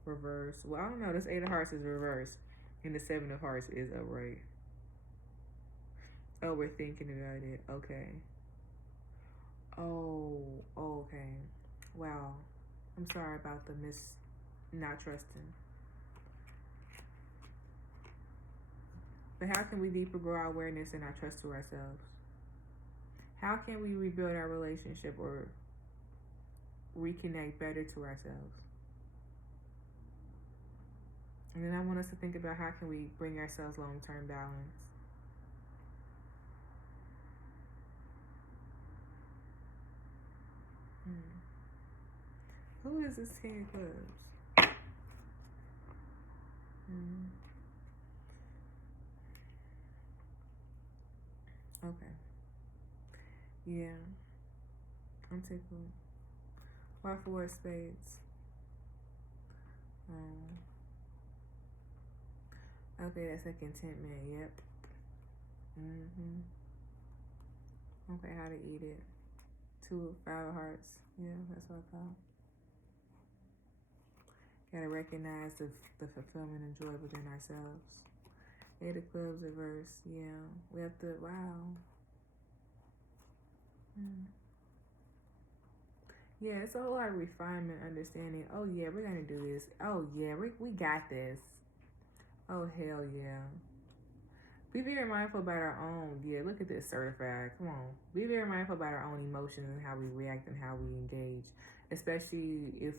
reverse. Well, I don't know. This 8 of hearts is reverse, and the 7 of hearts is upright. Oh, we're thinking about it. Okay. Oh, okay. Wow. I'm sorry about the not trusting. But how can we deeper grow our awareness and our trust to ourselves? How can we rebuild our relationship or reconnect better to ourselves? And then I want us to think about how can we bring ourselves long-term balance. Who is this King of clubs? Okay. Yeah. I'm tickled. Why 4 of spades? Okay, that's a contentment. Yep. Okay, how to eat it. 2 of 5 of hearts. Yeah, that's what I thought. Gotta recognize the fulfillment and joy within ourselves. 8 of clubs reverse. Yeah, we have to. Wow. Yeah, it's a whole lot of refinement, understanding. Oh yeah, we're gonna do this. Oh yeah, we got this. Oh hell yeah. Be very mindful about our own. Yeah, look at this, certified. Come on. Be very mindful about our own emotions and how we react and how we engage. Especially if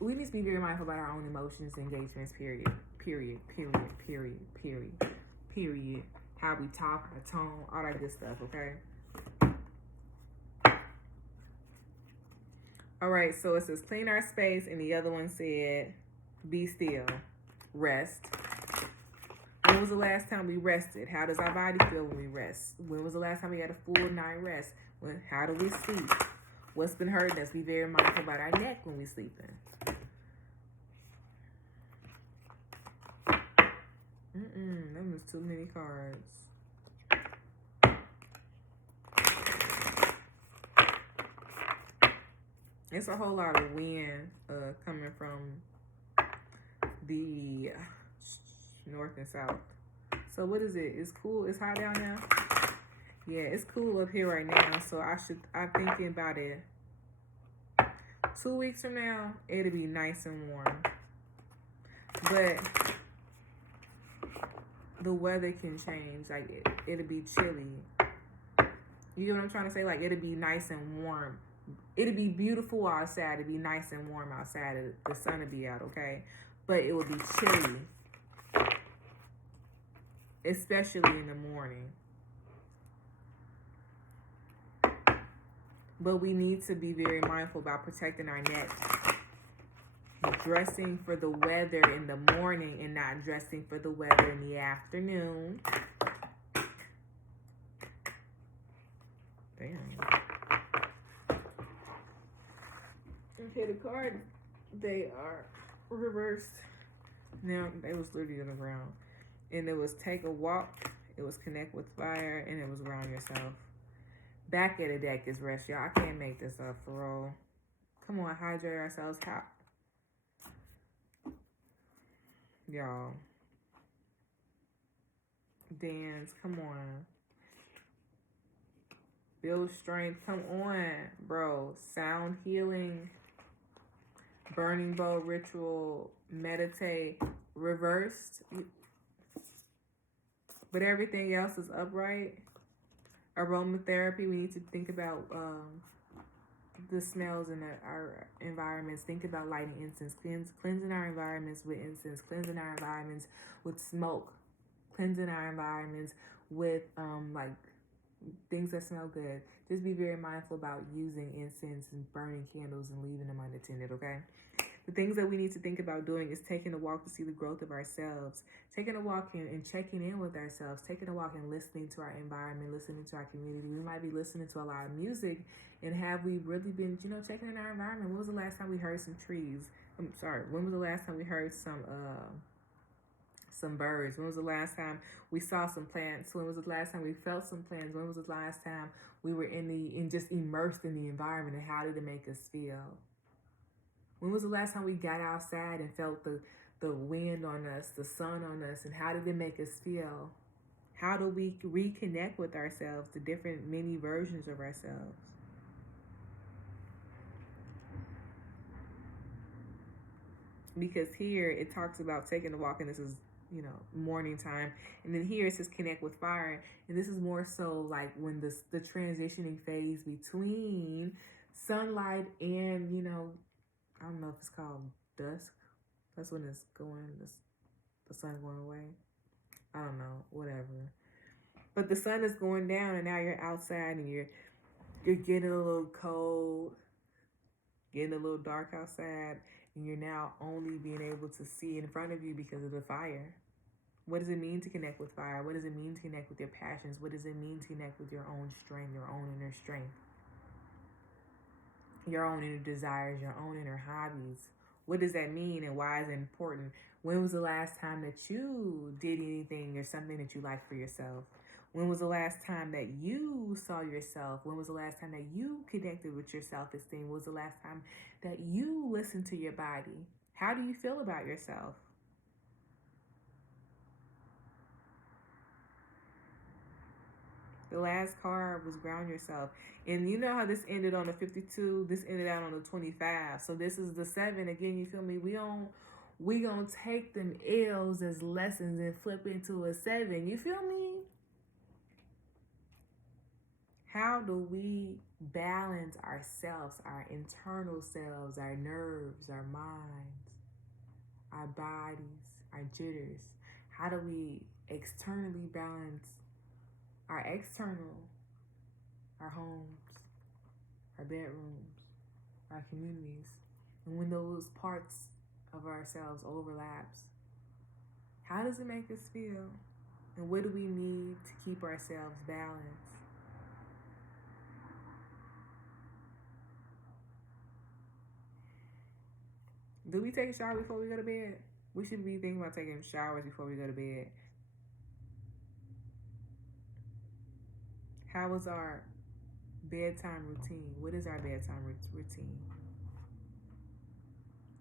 we need to be very mindful about our own emotions and engagements, period. Period. Period. Period. Period. Period. How we talk, our tone, all that good stuff, okay? All right, so it says clean our space, and the other one said be still, rest. When was the last time we rested? How does our body feel when we rest? When was the last time we had a full night rest? How do we sleep? What's been hurting us? Be very mindful about our neck when we sleeping. That was too many cards. It's a whole lot of wind coming from the north and south. So what is it? It's cool. It's hot down now. Yeah, it's cool up here right now. So I'm thinking about it. 2 weeks from now, it'll be nice and warm. But the weather can change. Like it'll be chilly. You know what I'm trying to say? Like it'll be nice and warm. It'll be beautiful outside. It'll be nice and warm outside. The sun will be out, okay? But it will be chilly. Especially in the morning. But we need to be very mindful about protecting our neck. Dressing for the weather in the morning and not dressing for the weather in the afternoon. Damn. Okay, the card, they are reversed. Now, they was literally on the ground. And it was take a walk, it was connect with fire, and it was ground yourself. Back of the deck is rest, y'all. I can't make this up for real. Come on, hydrate ourselves. Y'all. Dance, come on. Build strength, come on, bro. Sound healing. Burning bowl ritual. Meditate. Reversed. But everything else is upright. Aromatherapy, we need to think about the smells in our environments. Think about lighting incense, cleansing our environments with incense, cleansing our environments with smoke, cleansing our environments with like things that smell good. Just be very mindful about using incense and burning candles and leaving them unattended, okay? The things that we need to think about doing is taking a walk to see the growth of ourselves, taking a walk and checking in with ourselves, taking a walk and listening to our environment, listening to our community. We might be listening to a lot of music, and have we really been, checking in our environment? When was the last time we heard some trees? When was the last time we heard some birds? When was the last time we saw some plants? When was the last time we felt some plants? When was the last time we were just immersed in the environment, and how did it make us feel? When was the last time we got outside and felt the wind on us, the sun on us, and how did it make us feel? How do we reconnect with ourselves, the different mini versions of ourselves? Because here it talks about taking a walk, and this is, morning time. And then here it says connect with fire. And this is more so like when the transitioning phase between sunlight and, I don't know if it's called dusk. That's when it's going, the sun going away. I don't know, whatever. But the sun is going down, and now you're outside, and you're getting a little cold, getting a little dark outside, and you're now only being able to see in front of you because of the fire. What does it mean to connect with fire? What does it mean to connect with your passions? What does it mean to connect with your own strength, your own inner strength? Your own inner desires, your own inner hobbies. What does that mean, and why is it important? When was the last time that you did anything or something that you liked for yourself? When was the last time that you saw yourself? When was the last time that you connected with your self-esteem? When was the last time that you listened to your body? How do you feel about yourself? The last card was ground yourself. And you know how this ended on the 52? This ended out on the 25. So this is the 7. Again, you feel me? We don't we gonna take them L's as lessons and flip into a 7. You feel me? How do we balance ourselves, our internal selves, our nerves, our minds, our bodies, our jitters? How do we externally balance our external, our homes, our bedrooms, our communities? And when those parts of ourselves overlaps, how does it make us feel? And what do we need to keep ourselves balanced? Do we take a shower before we go to bed? We should be thinking about taking showers before we go to bed. How is our bedtime routine? What is our bedtime routine?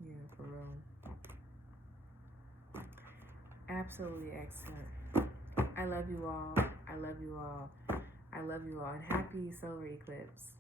Yeah, for real. Absolutely excellent. I love you all. I love you all. I love you all. And happy solar eclipse.